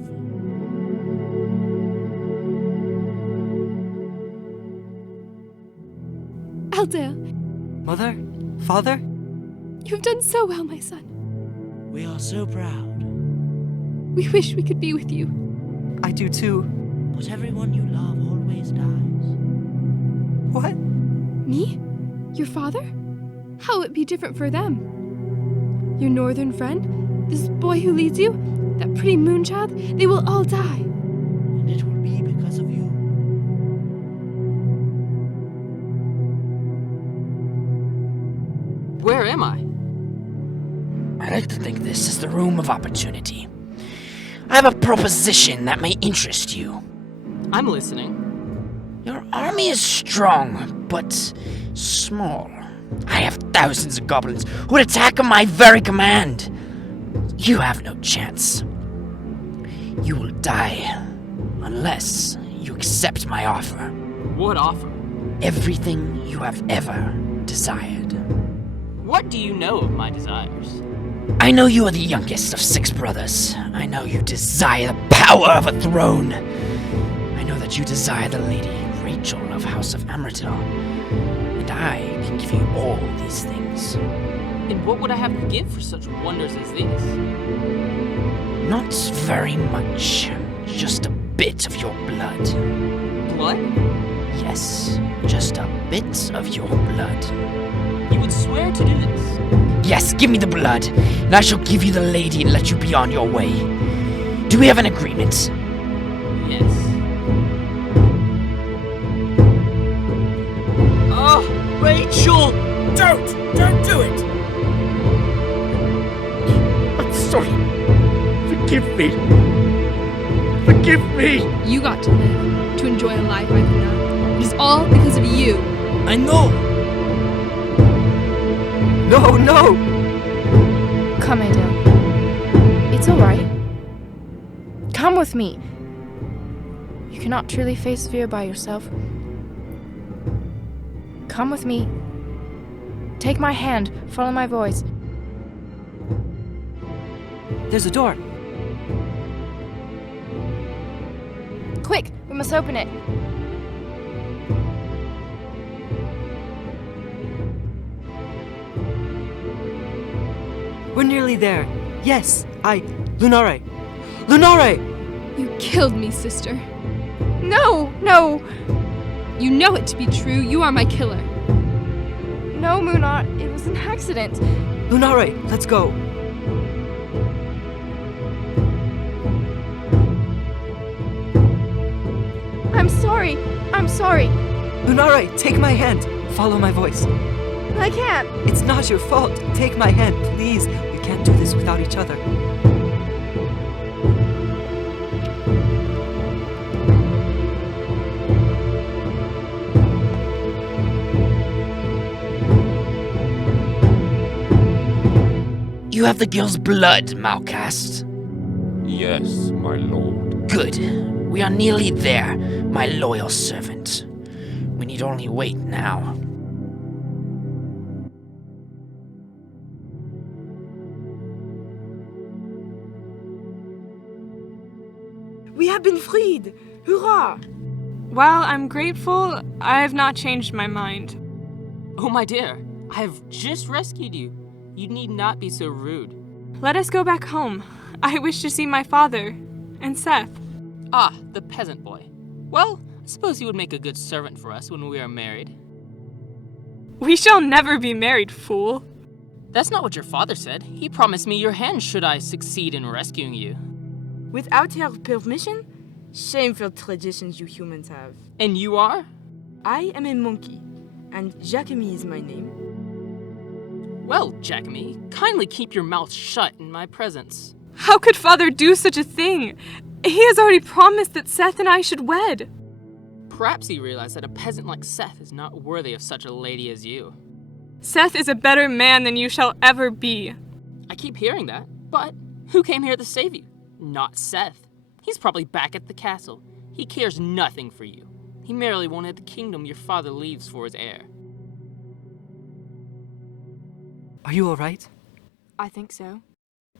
Altair, Mother? Father? you've done so well, my son. We are so proud. We wish we could be with you. I do too. But everyone you love always dies. What? Me? Your father? How will it be different for them? Your northern friend? This boy who leads you? That pretty moonchild? They will all die. And it will be because of you. Where am I? I like to think this is the room of opportunity. I have a proposition that may interest you. I'm listening. Your army is strong, but small. I have thousands of goblins who would attack on my very command. You have no chance. You will die unless you accept my offer. What offer? Everything you have ever desired. What do you know of my desires? I know you are the youngest of 6 brothers. I know you desire the power of a throne. I know that you desire the Lady Rachel of House of Amridil. And I can give you all these things. And what would I have to give for such wonders as these? Not very much. Just a bit of your blood. Blood? Yes, just a bit of your blood. You would swear to do this? Yes, give me the blood, and I shall give you the lady and let you be on your way. Do we have an agreement? Yes. Oh, Rachel! Don't do it! I'm sorry. Forgive me. Forgive me. You got to live, to enjoy a life I could not. It is all because of you. I know! No, no! Come, Amridil. It's all right. Come with me. You cannot truly face fear by yourself. Come with me. Take my hand. Follow my voice. There's a door. Quick, we must open it. We're nearly there. Yes, Lunare! Lunare! You killed me, sister. No, no! You know it to be true. You are my killer. No, Munat. It was an accident. Lunare, let's go. I'm sorry. I'm sorry. Lunare, take my hand. Follow my voice. I can't. It's not your fault. Take my hand, please. We can't do this without each other. You have the girl's blood, Malcast. Yes, my lord. Good. We are nearly there, my loyal servant. We need only wait now. We have been freed! Hurrah! While I'm grateful, I have not changed my mind. Oh, my dear, I have just rescued you. You need not be so rude. Let us go back home. I wish to see my father and Seth. Ah, the peasant boy. Well, I suppose he would make a good servant for us when we are married. We shall never be married, fool. That's not what your father said. He promised me your hand should I succeed in rescuing you. Without her permission? Shameful traditions you humans have. And you are? I am a monkey, and Jacquemy is my name. Well, Jacquemy, kindly keep your mouth shut in my presence. How could father do such a thing? He has already promised that Seth and I should wed. Perhaps he realized that a peasant like Seth is not worthy of such a lady as you. Seth is a better man than you shall ever be. I keep hearing that, but who came here to save you? Not Seth. He's probably back at the castle. He cares nothing for you. He merely wanted the kingdom your father leaves for his heir. Are you all right? I think so.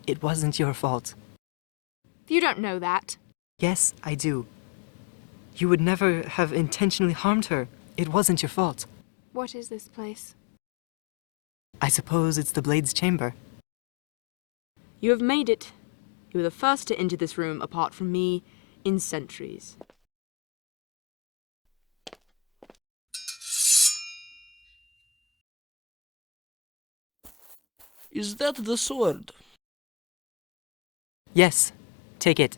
It wasn't your fault. You don't know that. Yes, I do. You would never have intentionally harmed her. It wasn't your fault. What is this place? I suppose it's the Blade's chamber. You have made it. You were the first to enter this room, apart from me, in centuries. Is that the sword? Yes, take it.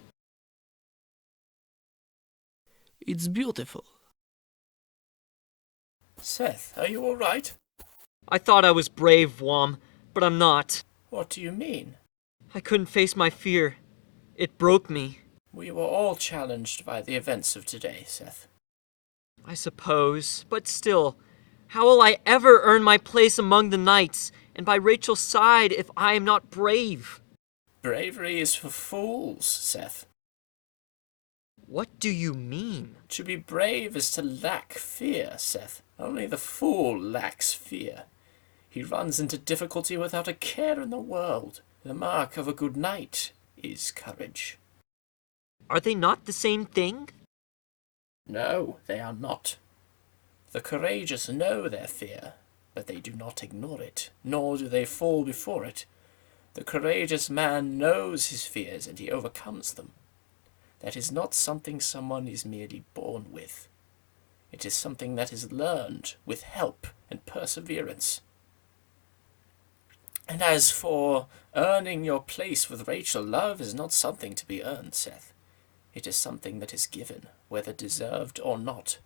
It's beautiful. Seth, are you all right? I thought I was brave, Wom, but I'm not. What do you mean? I couldn't face my fear. It broke me. We were all challenged by the events of today, Seth. I suppose, but still, how will I ever earn my place among the knights and by Rachel's side if I am not brave? Bravery is for fools, Seth. What do you mean? To be brave is to lack fear, Seth. Only the fool lacks fear. He runs into difficulty without a care in the world. The mark of a good knight is courage. Are they not the same thing? No, they are not. The courageous know their fear, but they do not ignore it, nor do they fall before it. The courageous man knows his fears and he overcomes them. That is not something someone is merely born with. It is something that is learned with help and perseverance. And as for earning your place with Rachel, love is not something to be earned, Seth. It is something that is given, whether deserved or not.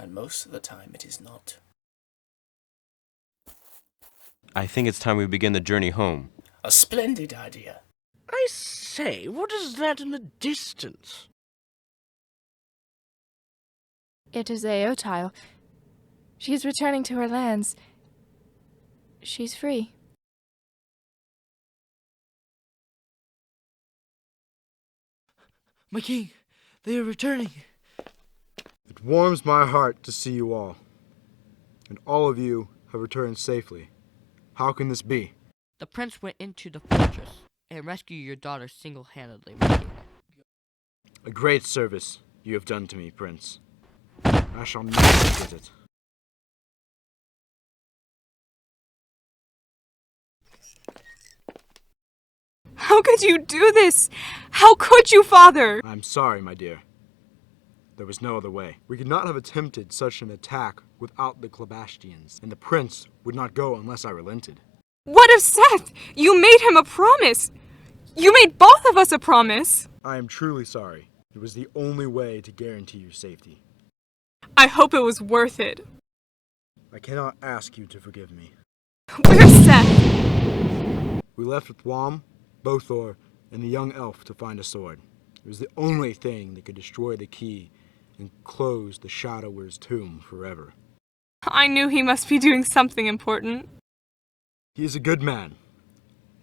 And most of the time it is not. I think it's time we begin the journey home. A splendid idea. I say, what is that in the distance? It is Aotile. She's returning to her lands. She's free. My king, they are returning. It warms my heart to see you all. And all of you have returned safely. How can this be? The prince went into the fortress and rescued your daughter single-handedly, my king. A great service you have done to me, Prince. I shall never forget it. How could you do this? How could you, father? I'm sorry, my dear. There was no other way. We could not have attempted such an attack without the Clabastians, and the prince would not go unless I relented. What of Seth? You made him a promise. You made both of us a promise. I am truly sorry. It was the only way to guarantee your safety. I hope it was worth it. I cannot ask you to forgive me. Where's Seth? We left with Wom, Bothor, and the young elf to find a sword. It was the only thing that could destroy the key and close the Shadower's tomb forever. I knew he must be doing something important. He is a good man.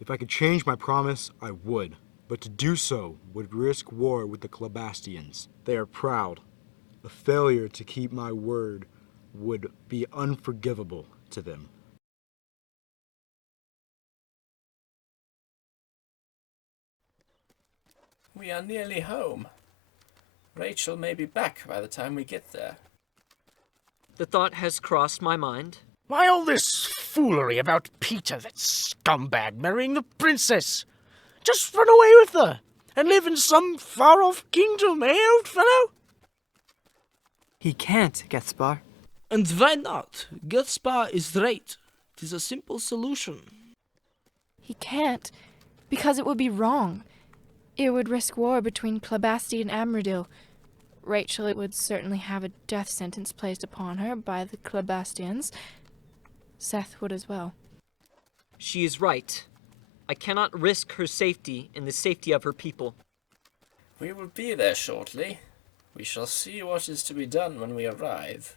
If I could change my promise, I would. But to do so would risk war with the Clabastians. They are proud. A failure to keep my word would be unforgivable to them. We are nearly home. Rachel may be back by the time we get there. The thought has crossed my mind. Why all this foolery about Peter, that scumbag, marrying the princess? Just run away with her and live in some far-off kingdom, eh, old fellow? He can't, Gaspar. And why not? Gaspar is right. It is a simple solution. He can't, because it would be wrong. It would risk war between Clabasti and Amridil. Rachel would certainly have a death sentence placed upon her by the Clabastians. Seth would as well. She is right. I cannot risk her safety and the safety of her people. We will be there shortly. We shall see what is to be done when we arrive.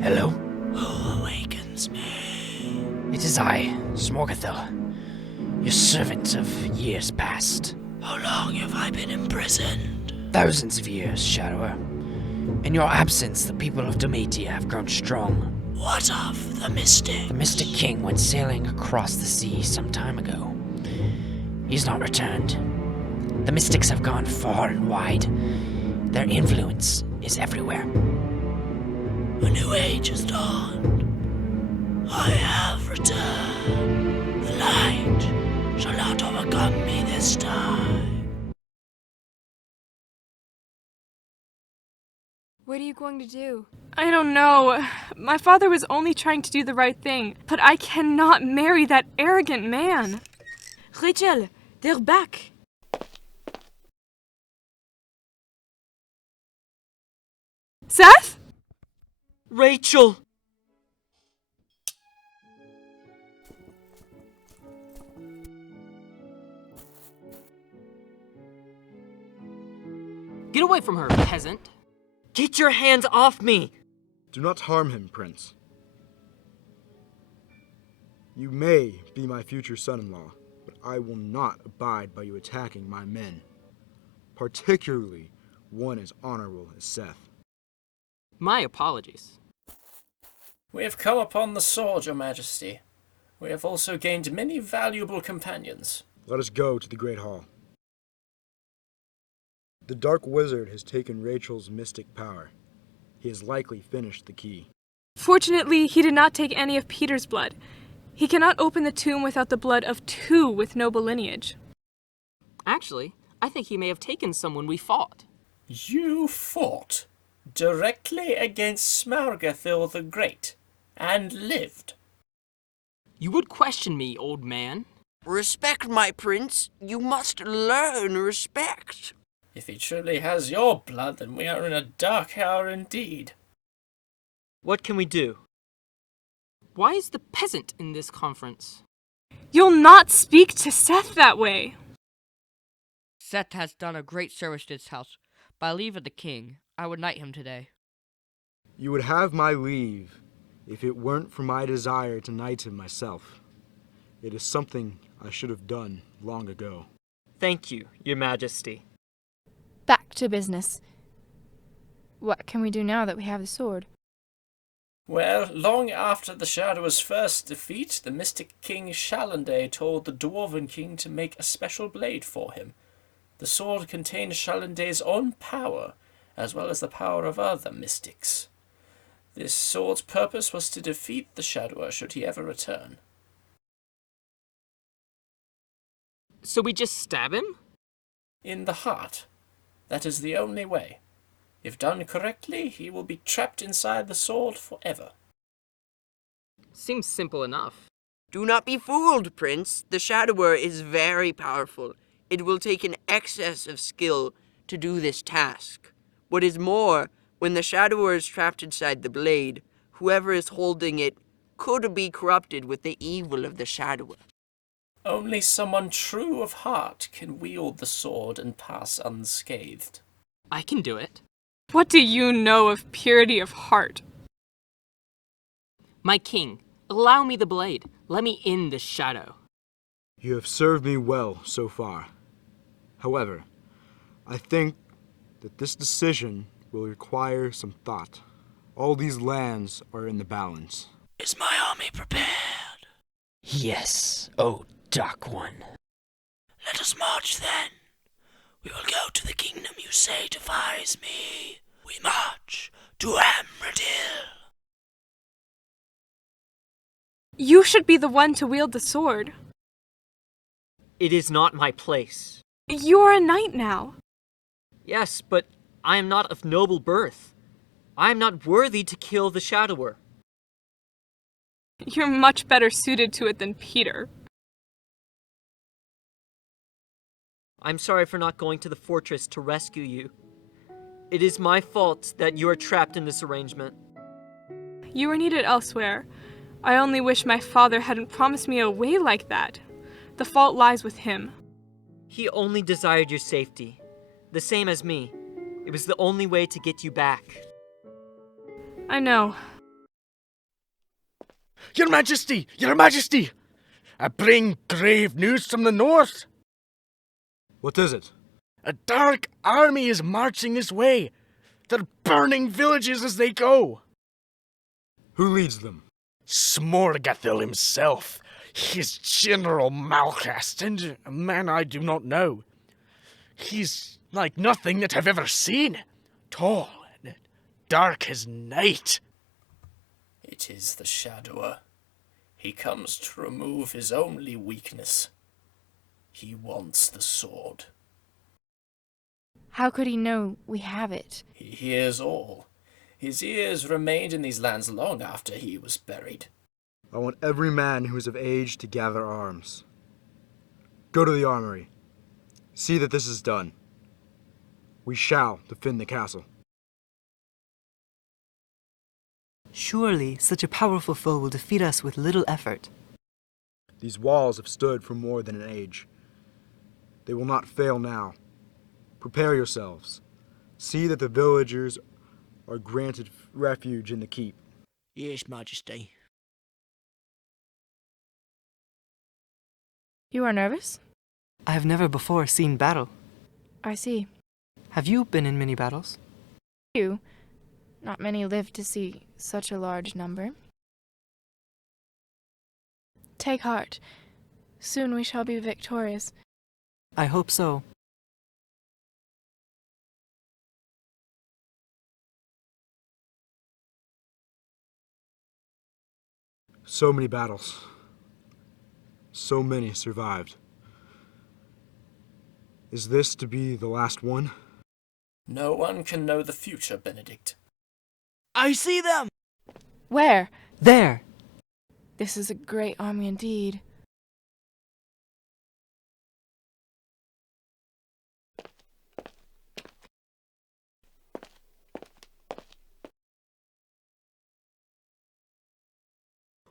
Hello? Who awakens me? It is I, Smorgathel, your servant of years past. How long have I been imprisoned? Thousands of years, Shadower. In your absence, the people of Domatia have grown strong. What of the Mystic? The Mystic King went sailing across the sea some time ago. He's not returned. The Mystics have gone far and wide. Their influence is everywhere. A new age has dawned. I have returned. The light shall not overcome me this time. What are you going to do? I don't know. My father was only trying to do the right thing, but I cannot marry that arrogant man. Rachel, they're back. Seth? Rachel! Get away from her, peasant. Get your hands off me! Do not harm him, Prince. You may be my future son-in-law, but I will not abide by you attacking my men, particularly one as honorable as Seth. My apologies. We have come upon the sword, Your Majesty. We have also gained many valuable companions. Let us go to the Great Hall. The Dark Wizard has taken Rachel's mystic power. He has likely finished the key. Fortunately, he did not take any of Peter's blood. He cannot open the tomb without the blood of two with noble lineage. Actually, I think he may have taken someone we fought. You fought directly against Smaurgathil the Great, and lived. You would question me, old man. Respect, my prince. You must learn respect. If he truly has your blood, then we are in a dark hour indeed. What can we do? Why is the peasant in this conference? You'll not speak to Seth that way. Seth has done a great service to this house. By leave of the king, I would knight him today. You would have my leave if it weren't for my desire to knight him myself. It is something I should have done long ago. Thank you, Your Majesty. Back to business. What can we do now that we have the sword? Well, long after the Shadow's first defeat, the mystic king Shalande told the Dwarven king to make a special blade for him. The sword contained Shalande's own power, as well as the power of other mystics. This sword's purpose was to defeat the Shadower should he ever return. So we just stab him? In the heart. That is the only way. If done correctly, he will be trapped inside the sword forever. Seems simple enough. Do not be fooled, Prince. The Shadower is very powerful. It will take an excess of skill to do this task. What is more, when the Shadower is trapped inside the blade, whoever is holding it could be corrupted with the evil of the Shadower. Only someone true of heart can wield the sword and pass unscathed. I can do it. What do you know of purity of heart? My king, allow me the blade. Let me in this shadow. You have served me well so far. However, I think that this decision will require some thought. All these lands are in the balance. Is my army prepared? Yes, O Dark One. Let us march then. We will go to the kingdom you say defies me. We march to Amridil. You should be the one to wield the sword. It is not my place. You are a knight now. Yes, but I am not of noble birth. I am not worthy to kill the Shadower. You're much better suited to it than Peter. I'm sorry for not going to the fortress to rescue you. It is my fault that you are trapped in this arrangement. You were needed elsewhere. I only wish my father hadn't promised me a way like that. The fault lies with him. He only desired your safety, the same as me. It was the only way to get you back. I know. Your Majesty! Your Majesty! I bring grave news from the north. What is it? A dark army is marching this way. They're burning villages as they go. Who leads them? Smorgathil himself. He is General Malcast, and a man I do not know. He's like nothing that I've ever seen. Tall and dark as night. It is the Shadower. He comes to remove his only weakness. He wants the sword. How could he know we have it? He hears all. His ears remained in these lands long after he was buried. I want every man who is of age to gather arms. Go to the armory. See that this is done. We shall defend the castle. Surely such a powerful foe will defeat us with little effort. These walls have stood for more than an age. They will not fail now. Prepare yourselves. See that the villagers are granted refuge in the keep. Yes, Majesty. You are nervous? I have never before seen battle. I see. Have you been in many battles? You. Not many live to see such a large number. Take heart. Soon we shall be victorious. I hope so. So many battles. So many survived. Is this to be the last one? No one can know the future, Benedict. I see them! Where? There! This is a great army indeed.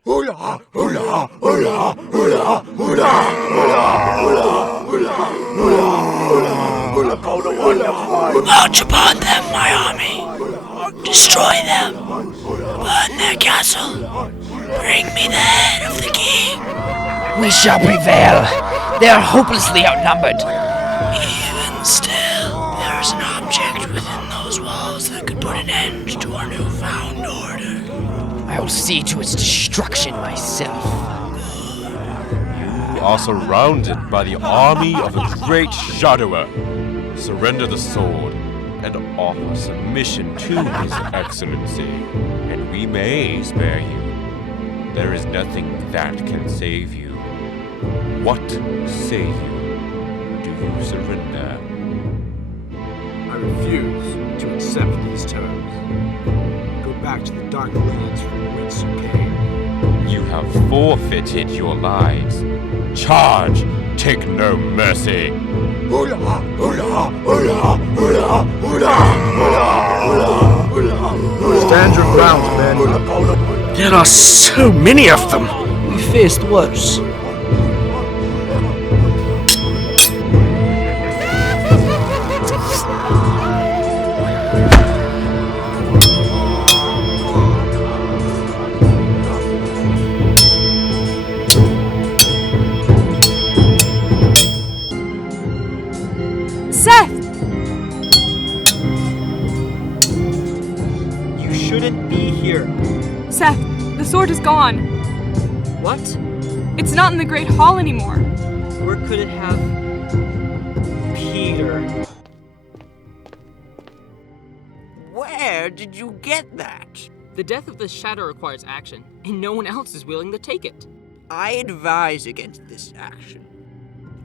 Hula! Hula! Hula! Hula! Hula! March upon them, my army. Destroy them. Burn their castle. Bring me the head of the king. We shall prevail. They are hopelessly outnumbered. Even still, there is an object within those walls that could put an end to our newfound order. I will see to its destruction myself. You are surrounded by the army of a great Shadower. Surrender the sword and offer submission to His Excellency, and we may spare you. There is nothing that can save you. What say you? Do you surrender? I refuse to accept these terms. Go back to the dark lands from whence you came. You have forfeited your lives. Charge! Take no mercy! Hula! Hula! Hula! Hula! Hula! Hula! Stand your ground, men. There are so many of them. We faced worse. The sword is gone. What? It's not in the Great Hall anymore. Where could it have... Peter? Where did you get that? The death of the shadow requires action, and no one else is willing to take it. I advise against this action.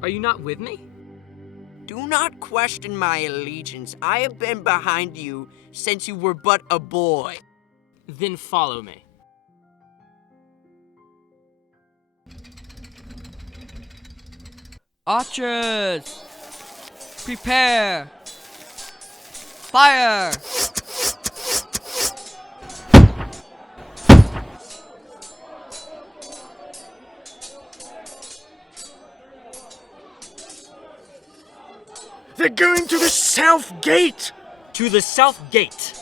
Are you not with me? Do not question my allegiance. I have been behind you since you were but a boy. Then follow me. Archers! Prepare! Fire! They're going to the south gate! To the south gate!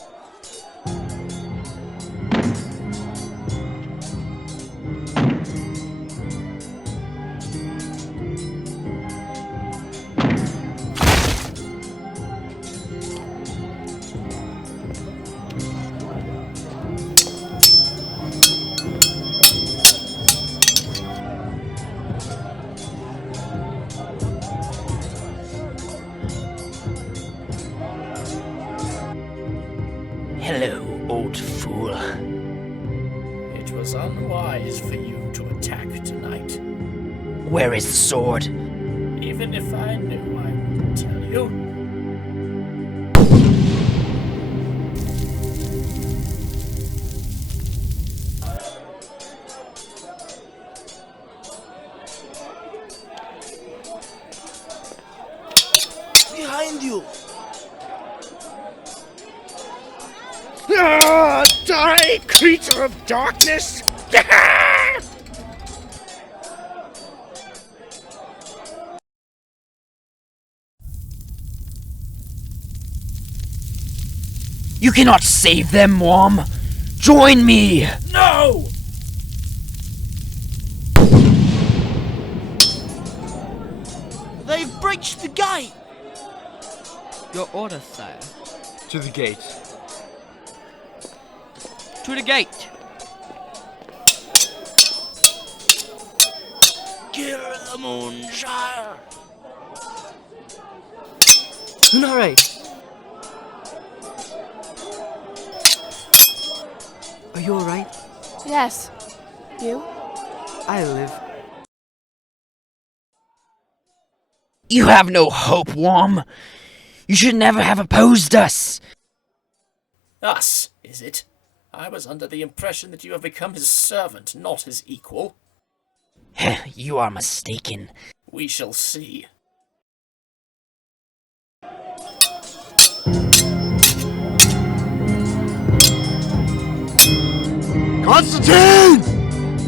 Hello, old fool. It was unwise for you to attack tonight. Where is the sword? Even if I knew, I wouldn't tell you. Behind you! Ah, die, creature of darkness! You cannot save them, Wom! Join me! No! They've breached the gate! Your order, sire. To the gate. To the gate! Kill the Moonshire! Lunare! Are you alright? Yes. You? I live. You have no hope, Wom! You should never have opposed us! Us, is it? I was under the impression that you have become his servant, not his equal. You are mistaken. We shall see. Constantine!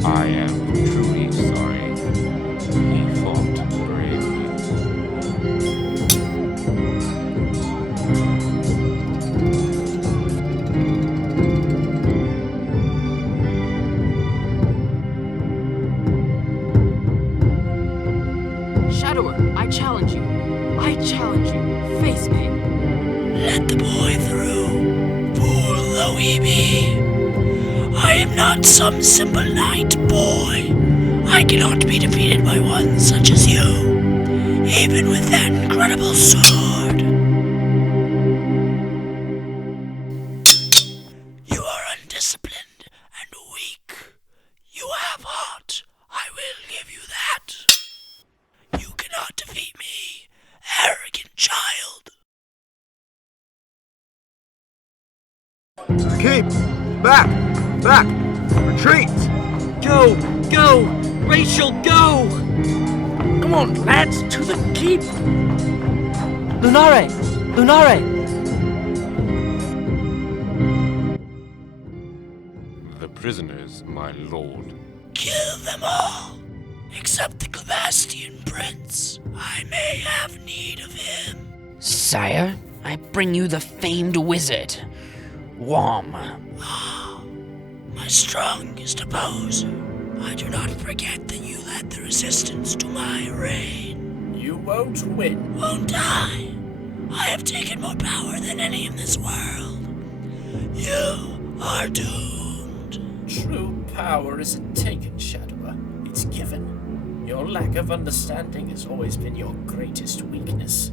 I am truly sorry. He fought bravely. Shadower, I challenge you. I challenge you. Face me. Let the boy through, fool though he be. I am not some simple knight, boy. I cannot be defeated by one such as you, even with that incredible sword. You are undisciplined and weak. You have heart. I will give you that. You cannot defeat me, arrogant child. To the keep! Back! Back! Retreat! Go! Go! Rachel, go! Come on, lads, to the keep! Lunare! Lunare! The prisoners, my lord. Kill them all, except the Clabastian prince. I may have need of him. Sire, I bring you the famed wizard, Wom. My strongest opposer. I do not forget that you led the resistance to my reign. You won't win. Won't I? I have taken more power than any in this world. You are doomed. True Power isn't taken, Shadower. It's given. Your lack of understanding has always been your greatest weakness.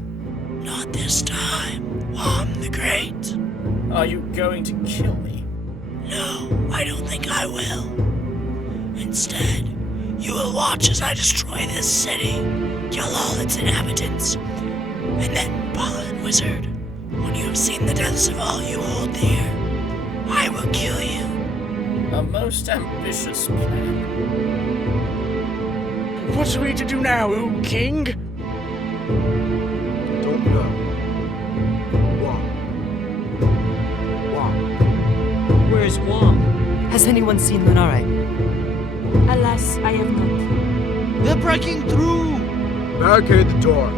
Not this time, Wom the Great. Are you going to kill me? No, I don't think I will. Instead, you will watch as I destroy this city, kill all its inhabitants, and then, Pollen Wizard, when you have seen the deaths of all you hold dear, I will kill you. A most ambitious plan. What are we to do now, O King? Don't know. Wom. Where's Wom? Has anyone seen Lunare? Alas, I have not. They're breaking through! Barricade the door.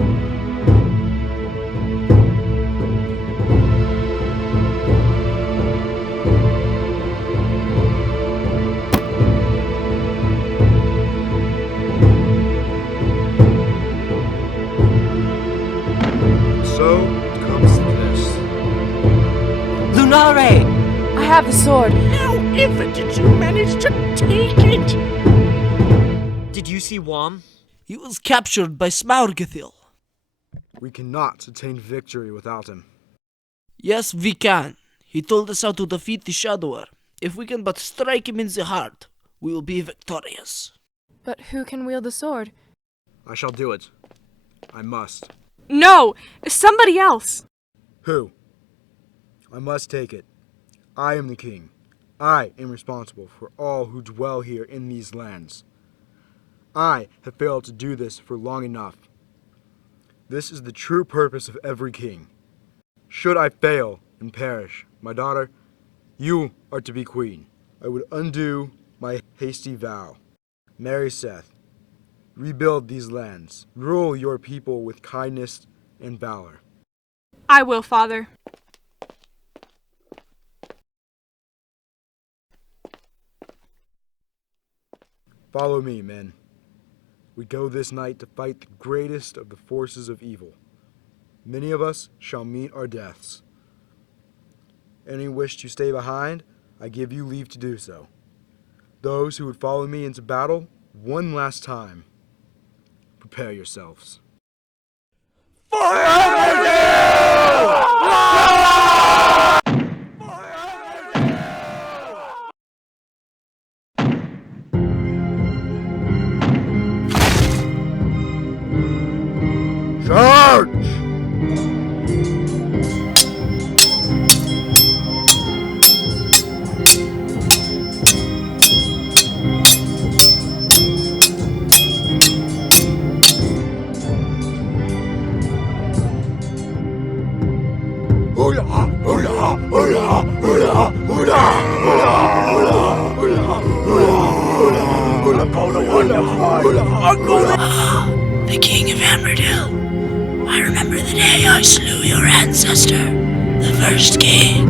So it comes to this. Lunare! I have the sword. How ever did you manage to take it? Did you see Wom? He was captured by Smaurgathil. We cannot attain victory without him. Yes, we can. He told us how to defeat the Shadower. If we can but strike him in the heart, we will be victorious. But who can wield the sword? I shall do it. I must. No! Somebody else! Who? I must take it. I am the king. I am responsible for all who dwell here in these lands. I have failed to do this for long enough. This is the true purpose of every king. Should I fail and perish, my daughter, you are to be queen. I would undo my hasty vow. Marry Seth. Rebuild these lands. Rule your people with kindness and valor. I will, Father. Follow me, men. We go this night to fight the greatest of the forces of evil. Many of us shall meet our deaths. Any wish to stay behind, I give you leave to do so. Those who would follow me into battle, one last time, prepare yourselves. Charge! The King of Amridil. I remember the day I slew your ancestor, the first king.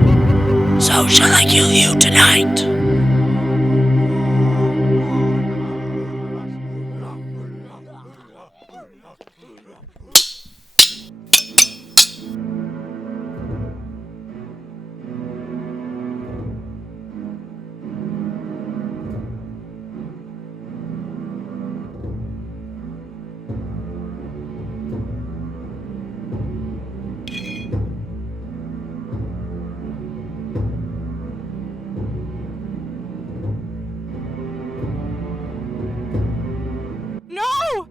So shall I kill you tonight? No!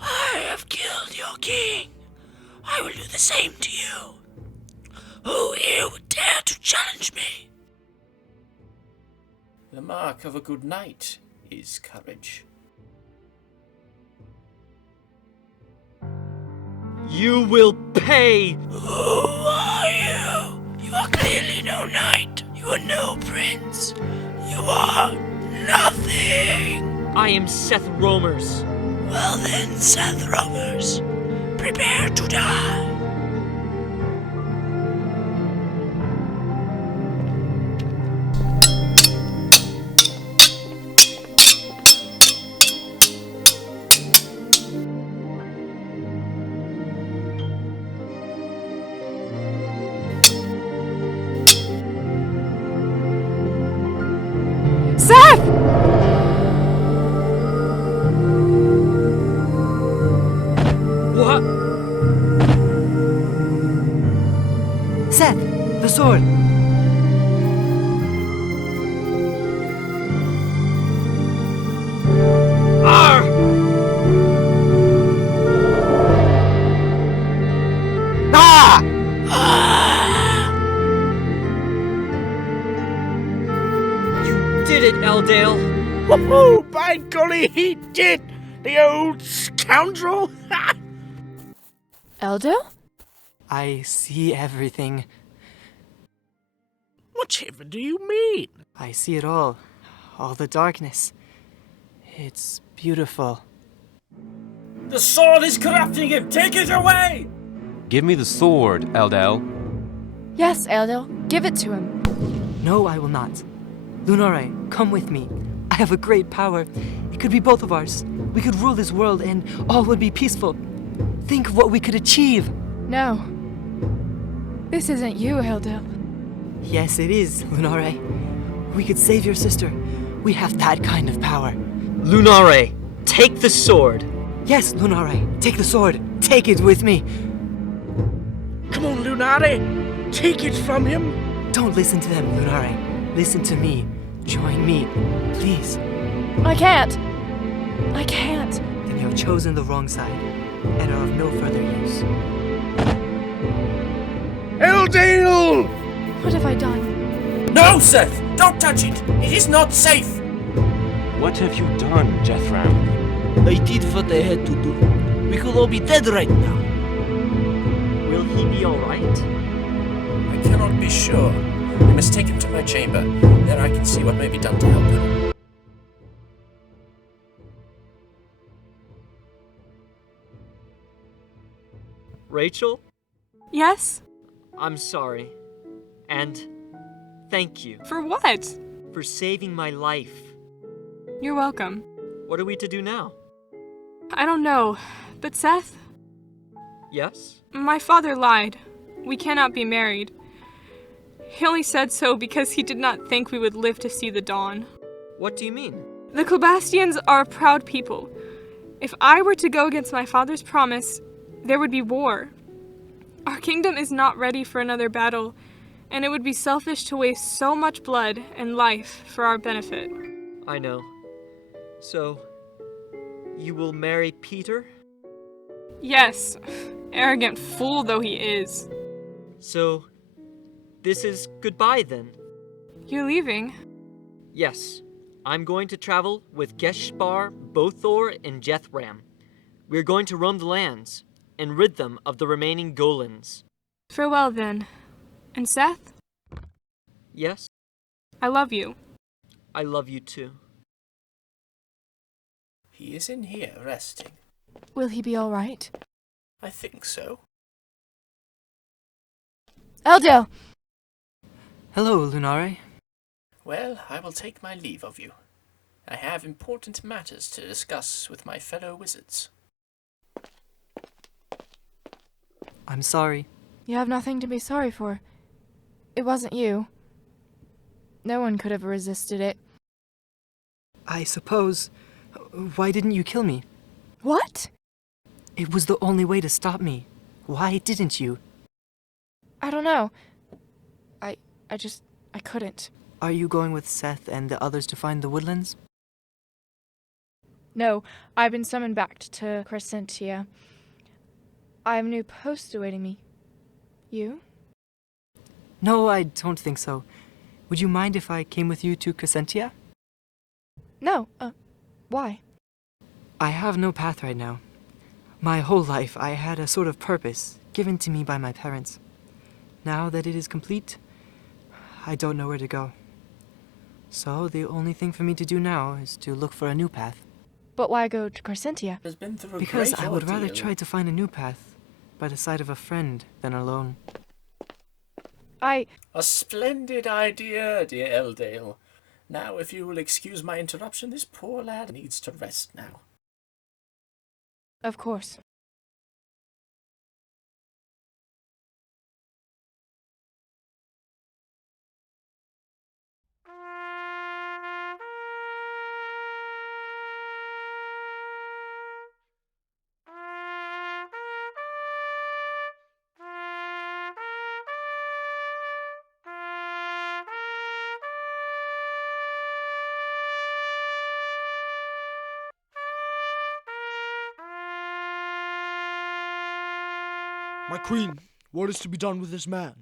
I have killed your king. I will do the same to you. Who here would dare to challenge me? The mark of a good knight is courage. You will pay! Who are you? You are clearly no knight. You are no prince. You are nothing. I am Seth Roamers. Well then, Seth Roamers, prepare to die. Seth! What? Seth, the sword. Arr! You did it, Eldale! Woohoo! By golly, he did! The old scoundrel! Eldil? I see everything. Whatever do you mean? I see it all. All the darkness. It's beautiful. The sword is corrupting him! Take it away! Give me the sword, Eldel. Yes, Eldil. Give it to him. No, I will not. Lunare, come with me. I have a great power. It could be both of ours. We could rule this world and all would be peaceful. Think of what we could achieve. No. This isn't you, Eldil. Yes, it is, Lunare. We could save your sister. We have that kind of power. Lunare, take the sword. Yes, Lunare, take the sword. Take it with me. Come on, Lunare! Take it from him! Don't listen to them, Lunare. Listen to me. Join me, please. I can't. I can't. Then you have chosen the wrong side and are of no further use. Eldil! What have I done? No, Seth! Don't touch it! It is not safe! What have you done, Jethram? I did what I had to do. We could all be dead right now. Will he be alright? I cannot be sure. I must take him to my chamber. There I can see what may be done to help him. Rachel? Yes? I'm sorry. And thank you. For what? For saving my life. You're welcome. What are we to do now? I don't know, but Seth? Yes? My father lied. We cannot be married. He only said so because he did not think we would live to see the dawn. What do you mean? The Clabastians are a proud people. If I were to go against my father's promise, there would be war. Our kingdom is not ready for another battle, and it would be selfish to waste so much blood and life for our benefit. I know. So, you will marry Peter? Yes, arrogant fool though he is. So, this is goodbye then? You're leaving? Yes. I'm going to travel with Geshbar, Bothor, and Jethram. We're going to roam the lands and rid them of the remaining Golans. Farewell then. And Seth? Yes? I love you. I love you too. He is in here, resting. Will he be all right? I think so. Eldil! Hello, Lunare. Well, I will take my leave of you. I have important matters to discuss with my fellow wizards. I'm sorry. You have nothing to be sorry for. It wasn't you. No one could have resisted it. I suppose... Why didn't you kill me? What? It was the only way to stop me. Why didn't you? I don't know. I couldn't. Are you going with Seth and the others to find the woodlands? No, I've been summoned back to Crescentia. I have a new post awaiting me. You? No, I don't think so. Would you mind if I came with you to Crescentia? No, why? I have no path right now. My whole life I had a sort of purpose given to me by my parents. Now that it is complete, I don't know where to go. So the only thing for me to do now is to look for a new path. But why go to Crescentia? Because I would rather try to find a new path by the side of a friend than alone. A splendid idea, dear Eldale. Now, if you will excuse my interruption, this poor lad needs to rest now. Of course. My queen, what is to be done with this man?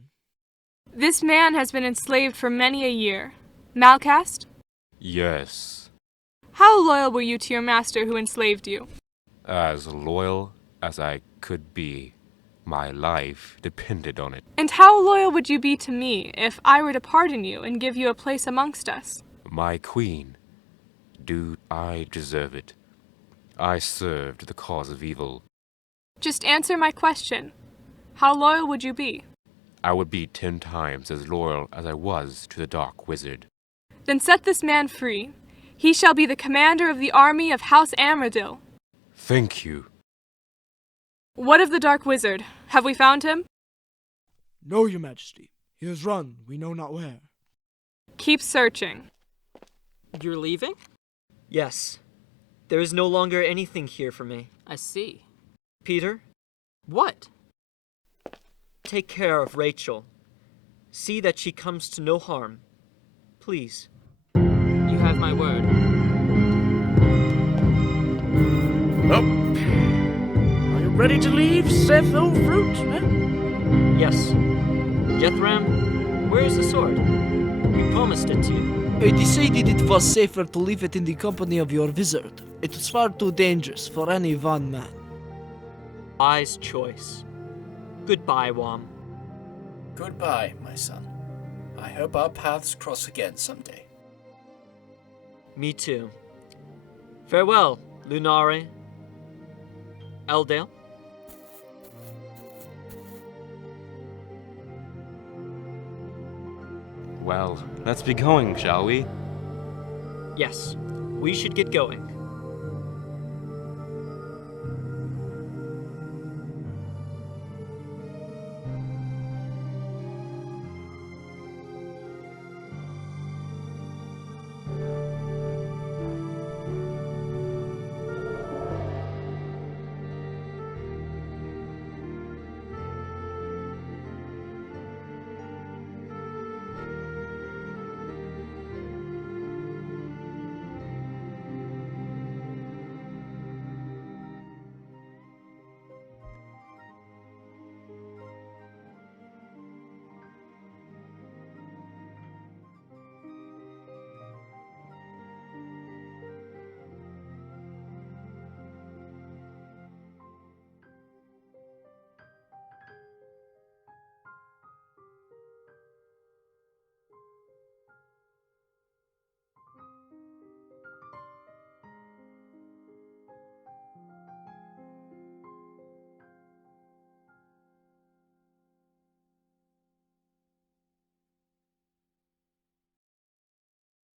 This man has been enslaved for many a year. Malcast, Yes, how loyal were you to your master who enslaved you? as loyal as I could be. My life depended on it. And how loyal would you be to me if I were to pardon you and give you a place amongst us? My queen, do I deserve it? I served the cause of evil. Just answer my question. How loyal would you be? I would be 10 times as loyal as I was to the Dark Wizard. Then set this man free. He shall be the commander of the army of House Amridil. Thank you. What of the Dark Wizard? Have we found him? No, your majesty. He has run, we know not where. Keep searching. You're leaving? Yes. There is no longer anything here for me. I see. Peter, What? take care of Rachel. See that she comes to no harm. Please. You have my word. Well, are you ready to leave, Seth, old fruit? Yes. Jethram, where is the sword? We promised it to you. I decided it was safer to leave it in the company of your wizard. It was far too dangerous for any one man. Wise choice. Goodbye, Wam. Goodbye, my son. I hope our paths cross again someday. Me too. Farewell, Lunare. Eldale. Well, let's be going, shall we? Yes, we should get going.